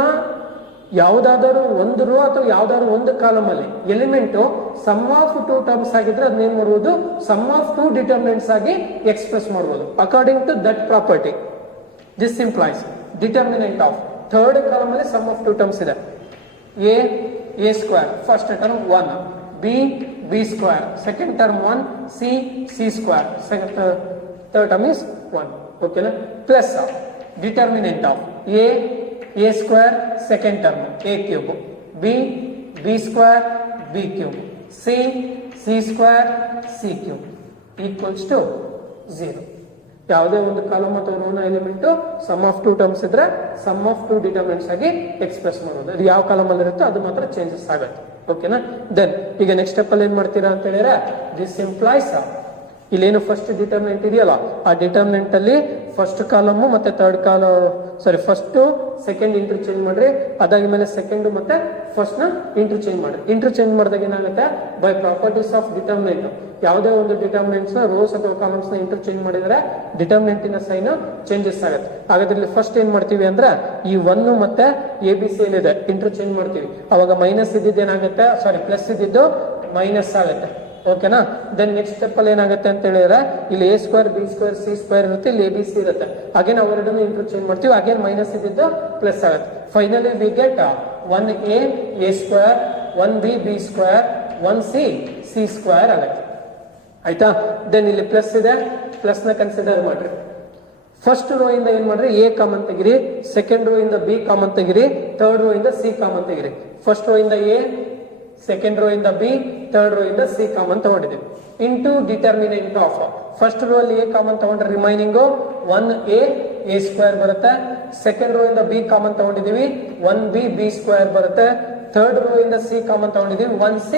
ಯಾವುದಾದರೂ ಒಂದು ರೋ ಅಥವಾ ಯಾವುದಾದ್ರು ಒಂದು ಕಾಲಮ್ ಅಲ್ಲಿ ಎಲಿಮೆಂಟ್ ಸಮ್ ಆಫ್ 2 ಟರ್ಮ್ಸ್ ಆಗಿದ್ರೆ ಅದನ್ನೇನ್ ಮಾಡಬಹುದು, ಸಮ್ ಆಫ್ 2 ಡಿಟರ್ಮಿನೆಂಟ್ಸ್ ಆಗಿ ಎಕ್ಸ್ಪ್ರೆಸ್ ಮಾಡಬಹುದು. According to that property this implies determinant of third column ಅಲ್ಲಿ ಸಮ್ ಆಫ್ 2 ಟರ್ಮ್ಸ್ ಇದೆ. a square first term 1, b square second term 1, c square third term is 1. ಓಕೆನಾ, plus determinant of a square second term a cube, b square b cube, c square c cube equals to 0. ಯಾವುದೇ ಒಂದು column ಅಥವಾ ರೋನ element some of 2 terms ಇದ್ರೆ some of 2 determinants ಆಗಿ express ಮಾಡೋದು. ಅದು ಯಾವ ಕಾಲಮ್ ಅಲ್ಲಿ ಇರುತ್ತೋ ಅದು ಮಾತ್ರ ಚೇಂಜಸ್ ಆಗುತ್ತೆ. ಓಕೆನಾ, ದೆನ್ ಈಗ ನೆಕ್ಸ್ಟ್ ಸ್ಟೆಪ್ ಅಲ್ಲಿ ಏನ್ ಮಾಡ್ತೀರಾ ಅಂತ ಹೇಳಿದ್ರೆ, ದಿಸ್ ಇಂಪ್ಲೈಸ್ ಇಲ್ಲೇನು ಫಸ್ಟ್ ಡಿಟರ್ಮಿನೆಂಟ್ ಇದೆಯಲ್ಲ, ಆ ಡಿಟರ್ಮಿನೆಂಟ್ ಅಲ್ಲಿ ಫಸ್ಟ್ ಕಾಲಮ್ ಮತ್ತೆ ಥರ್ಡ್ ಫಸ್ಟ್ ಸೆಕೆಂಡ್ ಇಂಟರ್ಚೇಂಜ್ ಮಾಡ್ರಿ. ಅದಾದ್ಮೇಲೆ ಸೆಕೆಂಡ್ ಮತ್ತೆ ಫಸ್ಟ್ ನ ಇಂಟರ್ಚೇಂಜ್ ಮಾಡಿ. ಇಂಟರ್ಚೇಂಜ್ ಮಾಡಿದಾಗ ಏನಾಗುತ್ತೆ, ಬೈ ಪ್ರಾಪರ್ಟೀಸ್ ಆಫ್ ಡಿಟರ್ಮಿನೆಂಟ್ ಯಾವುದೇ ಒಂದು ಡಿಟರ್ಮಿನೆಂಟ್ಸ್ ನ ರೋಸ್ ಅಥವಾ ಕಾಲಮ್ಸ್ ನ ಇಂಟರ್ಚೇಂಜ್ ಮಾಡಿದ್ರೆ ಡಿಟರ್ಮಿನೆಂಟಿನ ಸೈನ್ ಚೇಂಜಸ್ ಆಗುತ್ತೆ. ಹಾಗಾದ್ರೆ ಫಸ್ಟ್ ಏನ್ ಮಾಡ್ತೀವಿ ಅಂದ್ರೆ, ಈ 1 ಮತ್ತೆ ABC ಏನಿದೆ ಇಂಟರ್ಚೇಂಜ್ ಮಾಡ್ತೀವಿ. ಅವಾಗ ಮೈನಸ್ ಇದ್ದಿದ್ದು ಏನಾಗುತ್ತೆ, ಪ್ಲಸ್ ಇದ್ದಿದ್ದು ಮೈನಸ್ ಆಗುತ್ತೆ. ಓಕೆನಾ, ದೆನ್ ನೆಕ್ಸ್ಟ್ ಸ್ಟೆಪ್ ಅಲ್ಲಿ ಏನಾಗುತ್ತೆ ಅಂತ ಹೇಳಿದ್ರೆ, ಇಲ್ಲಿ a square b square c square ಇರುತ್ತೆ, ಇಲ್ಲಿ ABC ಇರುತ್ತೆ. ಹಾಗೆ ನಾವು ಎರಡನ್ನು ಇಂಟರ್ಚೇಂಜ್ ಮಾಡ್ತೀವಿ. ಹಾಗೆ ಮೈನಸ್ ಇದ್ದಿದ್ದು ಪ್ಲಸ್ ಆಗುತ್ತೆ. Finally we get 1a a square, 1b b square, 1c c square ಆಗುತ್ತೆ. ಆಯ್ತಾ, ದೆನ್ ಇಲ್ಲಿ ಪ್ಲಸ್ ಇದೆ, ಪ್ಲಸ್ ನ ಕನ್ಸಿಡರ್ ಮಾಡ್ರಿ. ಫಸ್ಟ್ ರೋ ಇಂದ ಏನ್ ಮಾಡ್ರಿ, a ಕಾಮನ್ ತೆಗಿರಿ, ಸೆಕೆಂಡ್ ರೋ ಇಂದ b ಕಾಮನ್ ತೆಗಿರಿ, ಥರ್ಡ್ ರೋ ಇಂದ c ಕಾಮನ್ ತೆಗಿರಿ. ಫಸ್ಟ್ ರೋ ಇಂದ a, ಸೆಕೆಂಡ್ ರೋ ಇಂದ b, ಥರ್ಡ್ ರೋ ಇಂದ c ಕಾಮನ್ ತಗೊಂಡಿದ್ದೀವಿ. Into determinant of first row ಅಲ್ಲಿ a ಕಾಮನ್ ತಗೊಂಡ್ರೆ ರಿಮೈನಿಂಗ್ 1a a ಸ್ಕ್ವೇರ್ ಬರುತ್ತೆ. ಸೆಕೆಂಡ್ ರೋ ಇಂದ b ಕಾಮನ್ ತಗೊಂಡಿದ್ದೀವಿ, 1b b ಸ್ಕ್ವೇರ್ ಬರುತ್ತೆ. ಥರ್ಡ್ ರೋ ಇಂದ c ಕಾಮನ್ ತಗೊಂಡಿದ್ದೀವಿ, 1c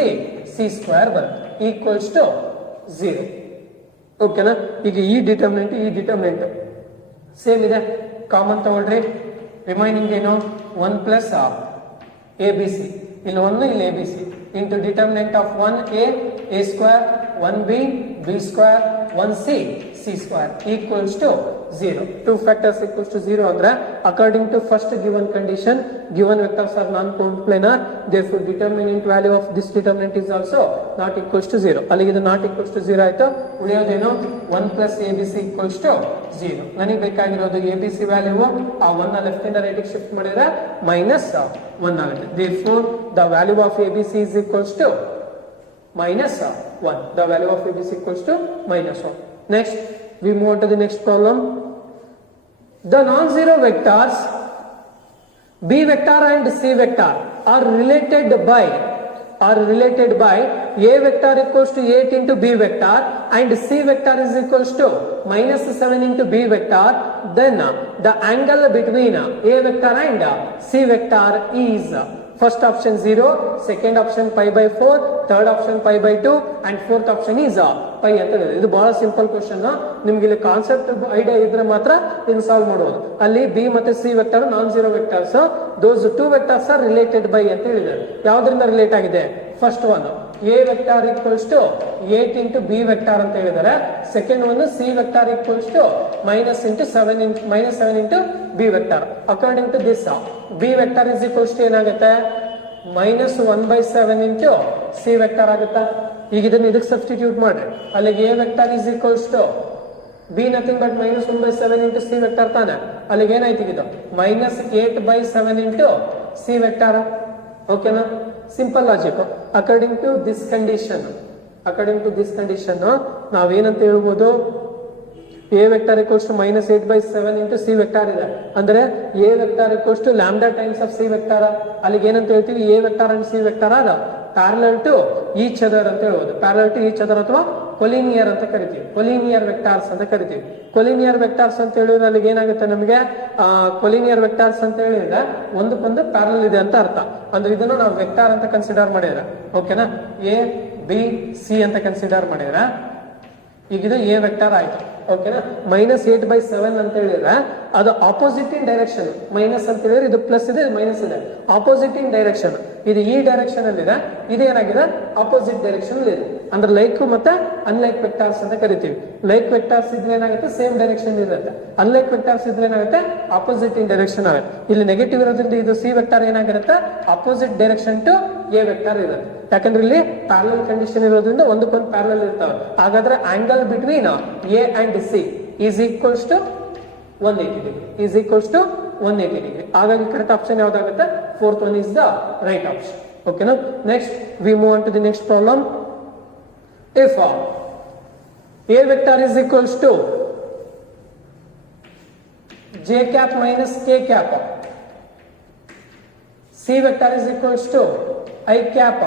c ಸ್ಕ್ವೇರ್ ಬರುತ್ತೆ ಈಕ್ವಲ್ಸ್ ಟು 0. ಓಕೆನಾ, ಈಗ ಈ ಡಿಟರ್ಮಿನೆಂಟ್ ಸೇಮ್ ಇದೆ, ಕಾಮನ್ ತಗೊಳ್ರಿ. ರಿಮೈನಿಂಗ್ ಏನು, 1 ಪ್ಲಸ್ ABC, ಇಲ್ಲಿ 1 ಇಲ್ಲಿ ABC into determinant of 1a a square, 1b b square, 1c c square equals to 0. 2 factors equals to 0 ಅಂದ್ರೆ according to first given condition, given vectors are non coplanar, therefore determinant value of this determinant is also not equals to 0. ಅಲ್ಲಿಗೆ ಇದು not equals to 0 ಆಯ್ತು. ಉಳಿಯೋದೇನು, 1 plus ABC equals to 0. ನನಗೆ ಬೇಕಾಗಿರೋದು ABC value ಆ 1 ನ left ಇಂದ right shift ಮಾಡಿದ್ರೆ minus 1 ಆಗುತ್ತೆ. therefore the value of ABC is equals to minus 1. The value of ABC equals to minus 1. Next, we move on to the next problem. The non-zero vectors B vector and C vector are related by A vector equals to 8 into B vector and C vector is equals to minus 7 into B vector. Then the angle between A vector and C vector is First option 0, second option pi by 4, third option pi by 2 and fourth option is pi ಅಂತ ಹೇಳಿದೆ. ಇದು ಬಹಳ simple question. ನಿಮ್ಗೆ ಇಲ್ಲಿ concept idea ಇದ್ರೆ ಮಾತ್ರ ಇದನ್ನ solve ಮಾಡಬಹುದು. ಅಲ್ಲಿ ಬಿ ಮತ್ತೆ C vector non zero vectors, those two vectors are related by ಅಂತ ಹೇಳಿದ್ದಾರೆ. ಯಾವ್ದ್ರಿಂದ ರಿಲೇಟ್ ಆಗಿದೆ? First one A vector equals to 8 into B vector ಅಂತ ಹೇಳಿದ್ದಾರೆ. Second one C vector equals to -7 into B vector. According to this B vector is equals to ಏನಾಗುತ್ತೆ? -1/7 into C vector ಆಗುತ್ತಾ? ಈಗ ಇದನ್ನ ಇದಕ್ಕೆ ಸಬ್ಸ್ಟಿಟ್ಯೂಟ್ ಮಾಡ್ರಿ. ಅಲ್ಲಿಗೆ A vector is equals to B nothing but -1/7 into C vector ತಾನೆ. ಅಲ್ಲಿಗೆ ಏನಾಯ್ತು ಇದು? -8/7 ಇಂಟು ಸಿ ವೆಕ್ಟರ್. ಓಕೆನಾ? Simple logic. According to this condition ನಾವೇನಂತ ಹೇಳ್ಬೋದು? A vector equals to -8/7 into C vector ಇದೆ ಅಂದ್ರೆ A vector equals to lambda times of C vector. ಅಲ್ಲಿಗೆ ಏನಂತ ಹೇಳ್ತೀವಿ? A vector and C vector ಆದ ಪ್ಯಾರಲಲ್ ಟು ಈಚ್ ಅದರ್ ಅಂತ ಹೇಳ್ಬೋದು. ಪ್ಯಾರಲಲ್ ಟು ಈಚ್ ಅದರ್ ಅಥವಾ ಕೊಲಿನಿಯರ್ ಅಂತ ಕರಿತೀವಿ. ಕೊಲಿನಿಯರ್ ವೆಕ್ಟರ್ಸ್ ಅಂತ ಕರಿತೀವಿ. ಕೊಲಿನಿಯರ್ ವೆಕ್ಟರ್ಸ್ ಅಂತ ಹೇಳಿದ್ರೆ ಅಲ್ಲಿಗೆ ಏನಾಗುತ್ತೆ ನಮಗೆ? ಕೊಲಿನಿಯರ್ ವೆಕ್ಟರ್ಸ್ ಅಂತ ಹೇಳಿದ್ರೆ ಒಂದಕ್ಕೊಂದು ಪ್ಯಾರಲಲ್ ಇದೆ ಅಂತ ಅರ್ಥ. ಅಂದ್ರೆ ಇದನ್ನು ನಾವು ವೆಕ್ಟರ್ ಅಂತ ಕನ್ಸಿಡರ್ ಮಾಡಿದ್ರೆ, ಓಕೆನಾ? ಎ ಬಿ ಸಿ ಅಂತ ಕನ್ಸಿಡರ್ ಮಾಡಿದ್ರೆ ಈಗ ಇದು ಎ ವೆಕ್ಟರ್ ಆಯ್ತು. ಓಕೆನಾ? -8/7 ಅಂತ ಹೇಳಿದ್ರೆ ಅದು ಆಪೋಸಿಟ್ ಇನ್ ಡೈರೆಕ್ಷನ್. ಮೈನಸ್ ಅಂತ ಹೇಳಿದ್ರೆ ಇದು ಪ್ಲಸ್ ಇದೆ, ಮೈನಸ್ ಇದೆ. ಆಪೋಸಿಟ್ ಇನ್ ಡೈರೆಕ್ಷನ್. ಇದು ಈ ಡೈರೆಕ್ಷನ್ ಅಲ್ಲಿ ಇದೆ, ಇದೇನಾಗಿದೆ? ಆಪೋಸಿಟ್ ಡೈರೆಕ್ಷನ್ ಅಲ್ಲಿ ಇದೆ. ಅಂದ್ರೆ ಲೈಕ್ ಮತ್ತೆ ಅನ್ಲೈಕ್ ವೆಕ್ಟರ್ಸ್ ಅಂತ ಕರಿತೀವಿ. ಲೈಕ್ ವೆಕ್ಟರ್ಸ್ ಇದ್ರೆ ಏನಾಗುತ್ತೆ? ಸೇಮ್ ಡೈರೆಕ್ಷನ್ ಇರುತ್ತೆ. ಅನ್ಲೈಕ್ ವೆಕ್ಟರ್ಸ್ ಇದ್ರೆ ಏನಾಗುತ್ತೆ? ಆಪೋಸಿಟ್ ಇನ್ ಡೈರೆಕ್ಷನ್ ಆಗುತ್ತೆ. ಇಲ್ಲಿ ನೆಗೆಟಿವ್ ಇರೋದ್ರಿಂದ ಇದು ಸಿ ವೆಕ್ಟರ್ ಏನಾಗಿರುತ್ತೆ? Opposite direction to A vector ಇರುತ್ತೆ. ಯಾಕಂದ್ರೆ ಇಲ್ಲಿ ಪ್ಯಾರಲಲ್ ಕಂಡೀಷನ್ ಇರೋದ್ರಿಂದ ಒಂದಕ್ಕೊಂದು ಪ್ಯಾರಲಲ್ ಇರ್ತಾವೆ. ಹಾಗಾದ್ರೆ angle between A and C is equals to 180 degree. ಹಾಗಾಗಿ ಕರೆಕ್ಟ್ ಆಪ್ಷನ್ ಯಾವ್ದಾಗುತ್ತೆ? Fourth one is the right option. ಓಕೆನಾ? Next we move on to the next problem. If A vector is equals to J cap minus K cap, C vector is equals to I cap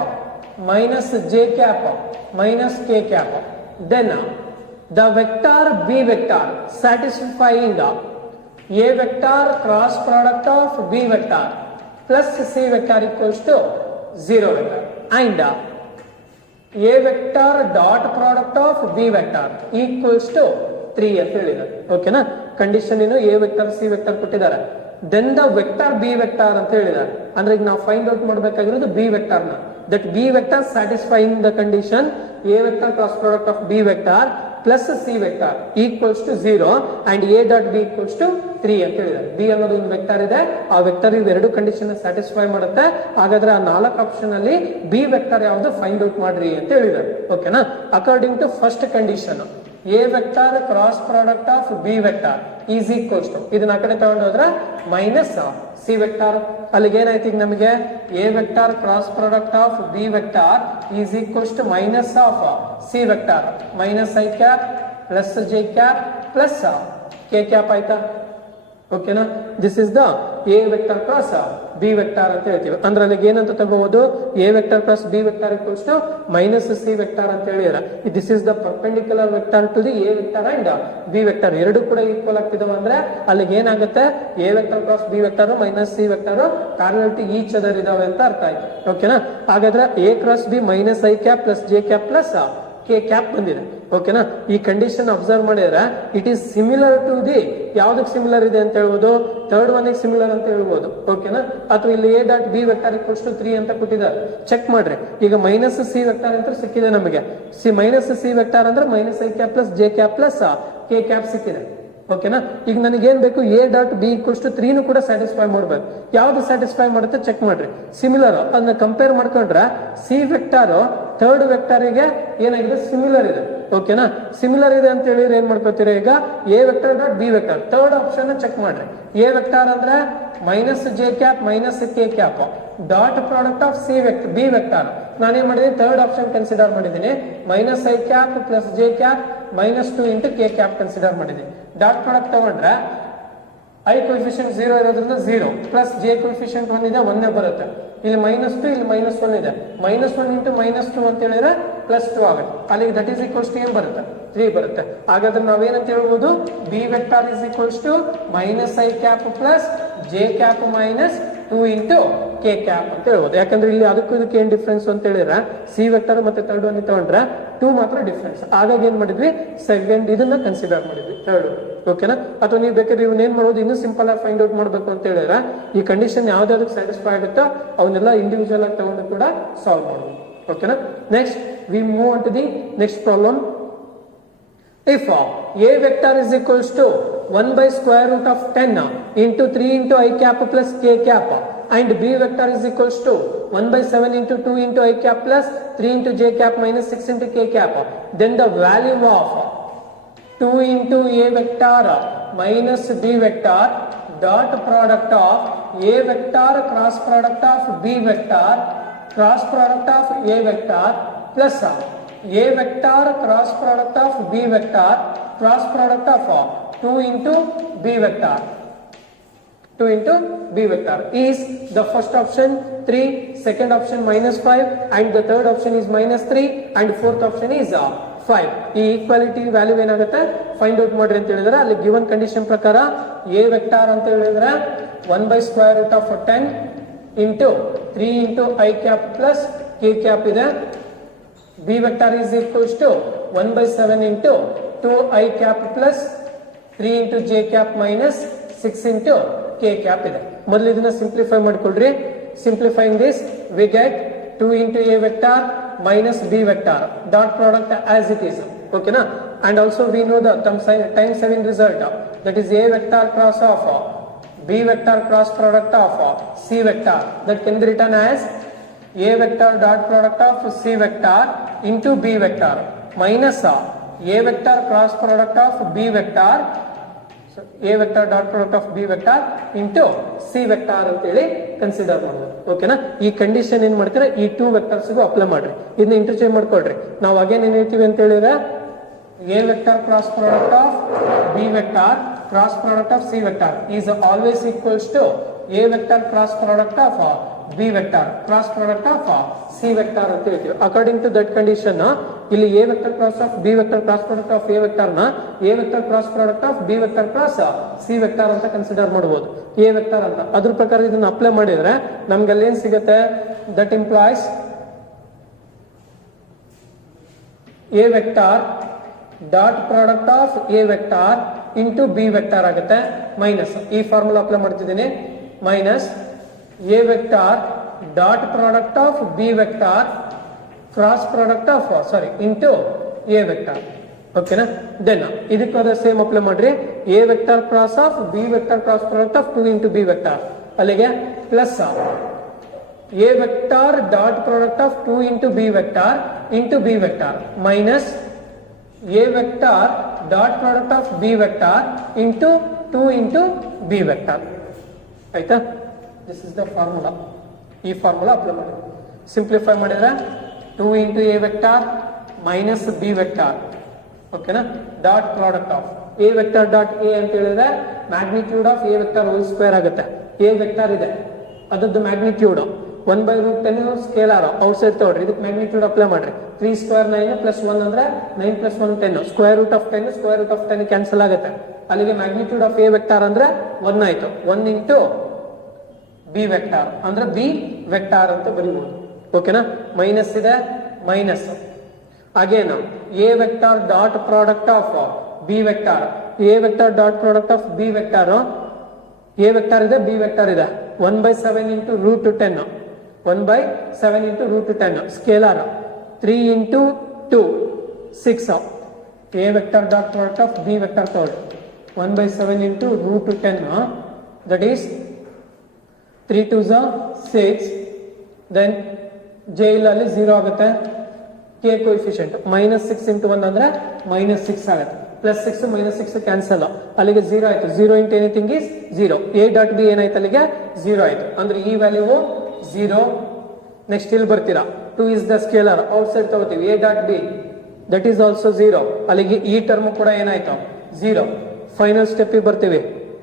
minus J cap minus K cap, then the vector B vector satisfying A vector cross product of B vector plus C vector equals to 0 vector, and A vector dot product of B vector equals to 3 ಅಂತ ಹೇಳಿದ್ದಾರೆ. ಓಕೆನಾ? Condition ಏನು? A vector C vector ಕೊಟ್ಟಿದ್ದಾರೆ. Then the vector B vector ಅಂತ ಹೇಳಿದ್ದಾರೆ. ಅಂದ್ರೆ ಈಗ ನಾವು ಫೈಂಡ್ ಔಟ್ ಮಾಡಬೇಕಾಗಿರೋದು ಬಿ ವೆಕ್ಟರ್ ನ. That B vector satisfying the condition A vector cross product of B vector plus C vector equals to 0 and A dot B equals to 3 ಅಂತ ಹೇಳಿದ್ದಾರೆ. B ಅನ್ನೋದು ಒಂದು ವೆಕ್ಟರ್ ಇದೆ. ಆ ವೆಕ್ಟರ್ ಇವೆರಡು condition satisfy ಮಾಡುತ್ತೆ. ಹಾಗಾದ್ರೆ ಆ 4 ಆಪ್ಷನ್ ಅಲ್ಲಿ ಬಿ ವೆಕ್ಟರ್ ಯಾವ್ದು ಫೈಂಡ್ ಔಟ್ ಮಾಡ್ರಿ ಅಂತ ಹೇಳಿದ್ದಾರೆ. ಓಕೆನಾ? According to first condition A vector cross product of B vector is equals to, ಇದನ್ನ ಆ ಕಡೆ ತಗೊಂಡೋದ್ರೆ ಮೈನಸ್ ಸಿ ವೆಕ್ಟರ್. ಅಲ್ಲಿಗೆ ಏನಾಯ್ತು ಈಗ ನಮಗೆ? A vector cross product of B vector is equals to minus of C vector minus I cap plus J cap plus K cap ಆಯ್ತಾ? ಓಕೆನಾ? This is the A vector cross B vector ಅಂತ ಹೇಳ್ತೀವಿ. ಅಂದ್ರೆ ಅಲ್ಲಿಗೆ ಏನಂತ ತಗೋಬಹುದು? A vector cross B vector equals to minus C vector ಅಂತ ಹೇಳಿದ್ರೆ this is the perpendicular vector to the A vector and B vector. ಎರಡು ಕೂಡ ಈಕ್ವಲ್ ಆಗ್ತಿದಾವೆ ಅಂದ್ರೆ ಅಲ್ಲಿಗೆ ಏನಾಗುತ್ತೆ? A vector cross B vector minus C vector parallel to each other ಇದಾವೆ ಅಂತ ಅರ್ಥ ಆಯ್ತು. ಓಕೆನಾ? ಹಾಗಾದ್ರೆ A cross B minus I cap plus J cap plus K cap ಬಂದಿದೆ. ಓಕೆನಾ? ಈ ಕಂಡೀಷನ್ ಅಬ್ಸರ್ವ್ ಮಾಡಿದ್ರೆ it is similar to the ಯಾವ್ದಕ್ಕೆ ಸಿಮಿಲರ್ ಇದೆ ಅಂತ ಹೇಳ್ಬೋದು? ಥರ್ಡ್ ಒನ್ ಸಿಮಿಲರ್ ಅಂತ ಹೇಳ್ಬೋದು. ಓಕೆನಾ? ಅಥವಾ ಇಲ್ಲಿ A dot B vector equals to 3 ಅಂತ ಕೊಟ್ಟಿದ್ದಾರೆ. ಚೆಕ್ ಮಾಡ್ರಿ. ಈಗ ಮೈನಸ್ ಸಿ ವೆಕ್ಟರ್ ಅಂತ ಸಿಕ್ಕಿದೆ ನಮಗೆ. ಮೈನಸ್ ಸಿ ವೆಕ್ಟರ್ ಅಂದ್ರೆ minus I cap plus J cap plus K cap ಸಿಕ್ಕಿದೆ. ಓಕೆನಾ? ಈಗ ನನಗೆ ಏನ್ ಬೇಕು? A dot B equals to 3 ಕೂಡ ಸ್ಯಾಟಿಸ್ಫೈ ಮಾಡ್ಬೇಕು. ಯಾವ್ದು ಸ್ಯಾಟಿಸ್ಫೈ ಮಾಡುತ್ತೆ ಚೆಕ್ ಮಾಡ್ರಿ. ಸಿಮಿಲರ್ ಅದನ್ನ ಕಂಪೇರ್ ಮಾಡ್ಕೊಂಡ್ರೆ ಸಿ ವೆಕ್ಟರ್ ಥರ್ಡ್ ವೆಕ್ಟರ್ ಗೆ ಏನಾಗಿದೆ? ಸಿಮಿಲರ್ ಇದೆ. ಓಕೆನಾ? ಸಿಮಿಲರ್ ಇದೆ ಅಂತ ಹೇಳಿದ್ರೆ ಏನ್ ಮಾಡ್ಕೋತೀರ? ಈಗ A vector dot B vector third option check ಮಾಡ್ರಿ. ಎ ವೆಕ್ಟರ್ ಅಂದ್ರೆ minus J cap minus K cap dot product of C vector B vector. ನಾನೇನ್ ಮಾಡಿದೀನಿ? ಥರ್ಡ್ ಆಪ್ಷನ್ ಕನ್ಸಿಡರ್ ಮಾಡಿದ್ದೀನಿ. Minus I cap plus J cap -2 into K cap consider ಮಾಡಿದ್ದೀನಿ. Dot product ತಗೊಂಡ್ರೆ I coefficient 0 ಇರೋದ್ರಿಂದ 0 plus J ಕೊಫಿಷಿಯಂಟ್ 1 ಇದೆ, 1 ಬರುತ್ತೆ. ಇಲ್ಲಿ -2 ಇಲ್ಲಿ -1 ಇದೆ. -1 ಇಂಟು -2 ಅಂತ ಹೇಳಿದ್ರೆ +2 ಆಗುತ್ತೆ. ಅಲ್ಲಿಗೆ ದಟ್ ಈಸ್ ಈಕ್ವಲ್ಸ್ ಟು ಏನ್ ಬರುತ್ತೆ? 3 ಬರುತ್ತೆ. ಹಾಗಾದ್ರೆ ನಾವೇನಂತ ಹೇಳ್ಬೋದು? B vector is equals to minus I cap plus J cap minus 2 into k cap ಅಂತ ಹೇಳ್ಬೋದು. ಯಾಕಂದ್ರೆ ಇಲ್ಲಿ ಅದಕ್ಕೂ ಇದಕ್ಕೆ ಏನ್ ಡಿಫ್ರೆನ್ಸ್ ಅಂತ ಹೇಳಿದ್ರೆ ಸಿ ವೆಕ್ಟರ್ ಮತ್ತೆ ಥರ್ಡ್ ಒನ್ ತಗೊಂಡ್ರೆ 2 ಮಾತ್ರ ಡಿಫ್ರೆನ್ಸ್. ಹಾಗಾಗಿ ಏನ್ ಮಾಡಿದ್ವಿ ಸೆಕೆಂಡ್ ಇದನ್ನ ಕನ್ಸಿಡರ್ ಮಾಡಿದ್ವಿ ಥರ್ಡ್. ಓಕೆನಾ? ಅಥವಾ ನೀವು ಬೇಕಾದ್ರೆ ಇವನ್ ಏನ್ ಮಾಡೋದು ಇನ್ನೂ ಸಿಂಪಲ್ ಆಗಿ ಫೈಂಡ್ ಔಟ್ ಮಾಡ್ಬೇಕು ಅಂತ ಹೇಳಿದ್ರೆ ಈ ಕಂಡೀಷನ್ ಯಾವ್ದಾವ್ದಕ್ಕೆ ಸ್ಯಾಟಿಸ್ಫೈ ಆಗುತ್ತೋ ಅವನ್ನೆಲ್ಲ ಇಂಡಿವಿಜುವಲ್ ಆಗಿ ತಗೊಂಡು ಕೂಡ ಸಾಲ್ವ್ ಮಾಡ್ಬೋದು. ಓಕೆನಾ? Next we move on to the next problem. If a vector is equals to 1 by square root of 10 into 3 into I cap plus k cap and b vector is equals to 1 by 7 into 2 into I cap plus 3 into j cap minus 6 into k cap, then the value of 2 into a vector minus b vector dot product of a vector cross product of b vector cross product of a vector plus a vector cross product of b vector cross product of 2 into b vector 2 into b vector is the first option 3, second option minus 5 and the third option is minus 3 and fourth option is 5. ಈ equality value ಏನಾಗುತ್ತೆ find out ಮಾಡ್ರಿ ಅಂತ ಹೇಳಿದ್ರೆ ಅಲ್ಲಿ given condition ಪ್ರಕಾರ a vector ಅಂತ ಹೇಳಿದ್ರೆ 1 by square root of 10 into 3 into I cap plus k cap ಇದೆ. b vector is equals to 1 by 7 into 2 I cap plus 3 into j cap minus 6 into k cap ಇದೆ. ಮೊದಲು ಇದನ್ನ simplify ಮಾಡ್ಕೊಳ್ರಿ. Simplifying this we get 2 into a vector minus b vector dot product as it is. Okay na? And also we know the time saving result, that is a vector cross of b vector cross product of c vector, that can be written as a vector dot product of c vector into b vector minus a vector cross product of b vector, so a vector dot product of b vector into c vector ಅಂತ ಹೇಳಿ consider ಮಾಡೋದು. ಓಕೆನಾ? ಈ condition ಏನ್ ಮಾಡ್ತೀರಾ ಈ 2 ವೆಕ್ಟರ್ಸ್ಗೂ apply ಮಾಡ್ರಿ. ಇದನ್ನ ಇಂಟರ್ಚೇಂಜ್ ಮಾಡ್ಕೊಳ್ರಿ. ನಾವು ಅಗೇನ್ ಏನ್ ಹೇಳ್ತೀವಿ ಅಂತ ಹೇಳಿದ್ರೆ a vector cross product of b vector cross product of c vector is always equals to a vector cross product of b vector cross product of c vector ಅಂತ ಹೇಳ್ತೀವಿ. ಅಕಾರ್ಡಿಂಗ್ ಟು ದಟ್ ಕಂಡೀಷನ್ ಇಲ್ಲಿ a vector cross of b vector cross product of a vector ನ a vector cross product of b vector cross c vector ಅಂತ consider ಮಾಡಬಹುದು. a vector ಅಂತ ಅದ್ರ ಪ್ರಕಾರ ಇದನ್ನ ಅಪ್ಲೈ ಮಾಡಿದ್ರೆ ನಮ್ಗೆ ಅಲ್ಲಿ ಏನ್ ಸಿಗುತ್ತೆ, that implies a vector dot product of a vector into b vector ಆಗುತ್ತೆ ಮೈನಸ್ ಈ ಫಾರ್ಮುಲಾ ಅಪ್ಲೈ ಮಾಡ್ತಿದ್ದೀನಿ minus a vector dot product of b vector cross product of into a vector. ಓಕೆನಾ? ದೆನ್ ಇದಕ್ಕಾದ ಸೇಮ್ ಅಪ್ಲೈ ಮಾಡ್ರಿ. a vector cross of b vector cross product of 2 into b vector ಅಲ್ಲಿಗೆ plus a vector dot product of 2 into b vector minus a vector dot product of b vector into 2 into b vector. ಆಯ್ತಾ? This is the formula. ಈ formula apply ಮಾಡಿ simplify ಮಾಡಿದ್ರೆ 2 into a vector minus b vector. ಓಕೆನಾ? Dot product of a vector dot a ಅಂತ ಹೇಳಿದ್ರೆ magnitude of a vector whole square ಆಗುತ್ತೆ. a vector ಇದೆ ಅದದ್ದು magnitude 1 by root 10 scalar outside ತಗೊಳ್ರಿ. ಇದಕ್ಕೆ ಮ್ಯಾಗ್ನಿಟ್ಯೂಡ್ ಅಪ್ಲೈ ಮಾಡ್ರಿ. 3 square 9 plus 1 ಅಂದ್ರೆ 9 plus 1 10 square root of 10 square root of 10 cancel ಆಗುತ್ತೆ. ಅಲ್ಲಿಗೆ ಮ್ಯಾಗ್ನಿಟ್ಯೂಡ್ ಆಫ್ a vector ಅಂದ್ರೆ 1 ಆಯ್ತು. 1 into b vector ಅಂದ್ರೆ b vector ಅಂತ ಬರೀಬಹುದು. ಓಕೆನಾ? ಮೈನಸ್ ಇದೆ minus again a vector dot product of b vector, a vector dot product of b vector, a vector ಇದೆ b vector ಇದೆ 1 by 7 into root 10 1 by 7 into root 10 scalar 3 into 2 6 a vector dot product of b vector third 1 by 7 into root 10 that is 3 2s 6 then j ಅಲ್ಲಿ 0 ಆಗುತ್ತೆ. k coefficient minus 6 into 1 ಅಂದ್ರೆ minus 6 ಆಗುತ್ತೆ. plus 6 minus 6 cancel ಅಲ್ಲಿಗೆ 0 ಆಯ್ತು. 0 into anything is 0. a dot b ಏನಾಯ್ತು ಅಲ್ಲಿಗೆ 0 ಆಯ್ತು. ಅಂದ್ರೆ ಈ ವ್ಯಾಲ್ಯೂ 0. ನೆಕ್ಸ್ಟ್ ಇಲ್ಲಿ ಬರ್ತೀರಾ 2 is the scalar ಔಟ್ಸೈಡ್ ತಗೋತೀವಿ a dot b that is also 0. ಅಲ್ಲಿಗೆ ಈ ಟರ್ಮ್ ಕೂಡ ಏನಾಯ್ತು 0. ಫೈನಲ್ ಸ್ಟೆಪ್ ಬರ್ತೀವಿ.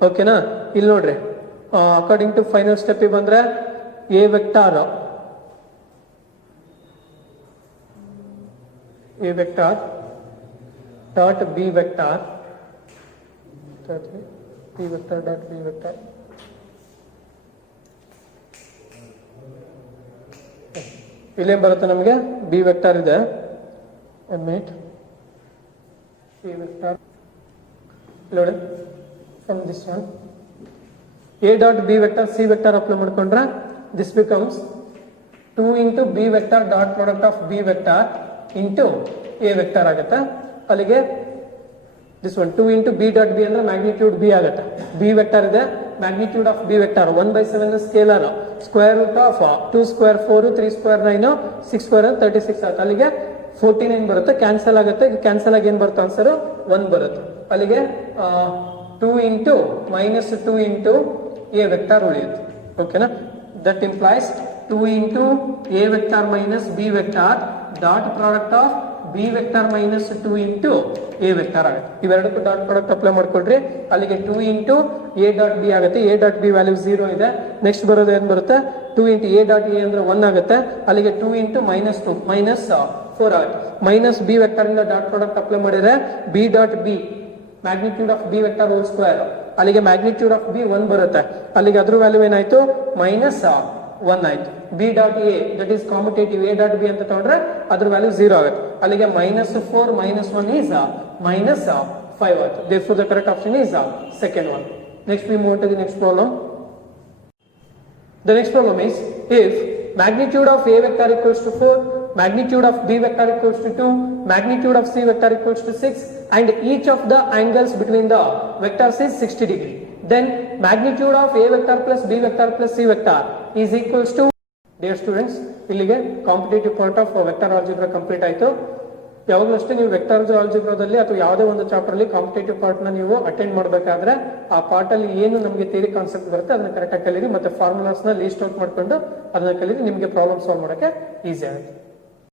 ಓಕೆನಾ? ಇಲ್ಲಿ ನೋಡ್ರಿ ಅಕಾರ್ಡಿಂಗ್ ಟು ಫೈನಲ್ ಸ್ಟೆಪ್ ಬಂದ್ರೆ a vector dot b vector b vector dot b vector ಇಲ್ಲೇನ್ ಬರುತ್ತೆ ನಮಗೆ ಬಿ ವೆಕ್ಟರ್ ಇದೆ ಬಿ ವೆಕ್ಟರ್ ನೋಡಿ from this one A dot B vector C vector apply ಮಾಡ್ಕೊಂಡ್ರೆ this becomes 2 into b vector dot product of b vector into a vector ಆಗುತ್ತೆ. ಅಲ್ಲಿಗೆ this one 2 into b dot b ಅಂದ್ರೆ magnitude b ಆಗುತ್ತೆ. b vector ಇದೆ, magnitude of b vector 1/7 scalar, square root of 2 square 4, 3 square 9, 6 square 36 ಆಗುತ್ತೆ. ಅಲ್ಲಿಗೆ 49 ಬರುತ್ತೆ, cancel ಆಗುತ್ತೆ. Cancel ಆಗಿ ಏನ್ ಬರುತ್ತೆ ಆನ್ಸರ್ 1 ಬರುತ್ತೆ. ಅಲ್ಲಿಗೆ 2 into minus 2 into a vector ಉಳಿಯುತ್ತೆ. ಓಕೆನಾ? That implies 2 into a vector minus b vector dot product of b vector minus 2 into a vector ಆಗುತ್ತೆ. ಇವೆರಡಕ್ಕೂ ಡಾಟ್ ಪ್ರಾಡಕ್ಟ್ ಅಪ್ಲೈ ಮಾಡ್ಕೊಳ್ರಿ. ಅಲ್ಲಿಗೆ 2 into a dot b ಆಗುತ್ತೆ. a dot b ವ್ಯಾಲ್ಯೂ 0 ಇದೆ. Next ಬರೋದು ಏನ್ ಬರುತ್ತೆ 2 into a dot a ಅಂದ್ರೆ 1 ಆಗುತ್ತೆ. ಅಲ್ಲಿಗೆ 2 into minus 2 minus 4 ಆಗುತ್ತೆ. ಮೈನಸ್ b ವೆಕ್ಟರ್ ಇಂದ ಡಾಟ್ ಪ್ರಾಡಕ್ಟ್ ಅಪ್ಲೈ ಮಾಡಿದ್ರೆ b dot b magnitude of b vector whole square, ಅಲ್ಲಿಗೆ ಮ್ಯಾಗ್ನಿಟ್ಯೂಡ್ ಆಫ್ b 1 ಬರುತ್ತೆ. ಅಲ್ಲಿಗೆ ಅದ್ರ ವ್ಯಾಲ್ಯೂ ಏನಾಯ್ತು ಮೈನಸ್ 1 ಆಯ್ತು. B dot A that is competitive A dot B ಅಂತ ತಗೊಂಡ್ರೆ ಅದ್ರ ವ್ಯಾಲ್ಯೂ 0 ಆಗುತ್ತೆ. ಅಲ್ಲಿಗೆ -4 - 1 ಈಸ್ -5 ಆಯ್ತು. therefore the correct option is second one. Next we move to the next problem. The next problem is if magnitude of a vector equals to 4, magnitude of b vector equals to 2, magnitude of c vector equals to 6 and each of the angles between the vectors is 60 degree, then magnitude of a vector plus b vector plus c vector is equals to. Dear students, ಇಲ್ಲಿಗೆ competitive part of vector algebra complete ಆಯ್ತು. ಯಾವಾಗಲೂ ಅಷ್ಟೇ ನೀವು vector ಆಲ್ಜಿಬ್ರಾದಲ್ಲಿ ಅಥವಾ ಯಾವುದೇ ಒಂದು chapter ಅಲ್ಲಿ competitive part ನ ನೀವು ಅಟೆಂಡ್ ಮಾಡಬೇಕಾದ್ರೆ ಆ ಪಾರ್ಟ್ ಅಲ್ಲಿ ಏನು ನಮಗೆ ಥಿಯರಿ ಕಾನ್ಸೆಪ್ಟ್ ಬರುತ್ತೆ ಅದನ್ನ ಕರೆಕ್ಟ್ ಆಗಿ ಕಲೀರಿ, ಮತ್ತೆ ಫಾರ್ಮುಲಾಸ್ ನ ಲೀಸ್ಟ್ ಔಟ್ ಮಾಡ್ಕೊಂಡು ಅದನ್ನ ಕಲೀರಿ. ನಿಮಗೆ ಪ್ರಾಬ್ಲಮ್ ಸಾಲ್ವ್ ಮಾಡಕ್ಕೆ ಈಸಿ ಆಗುತ್ತೆ.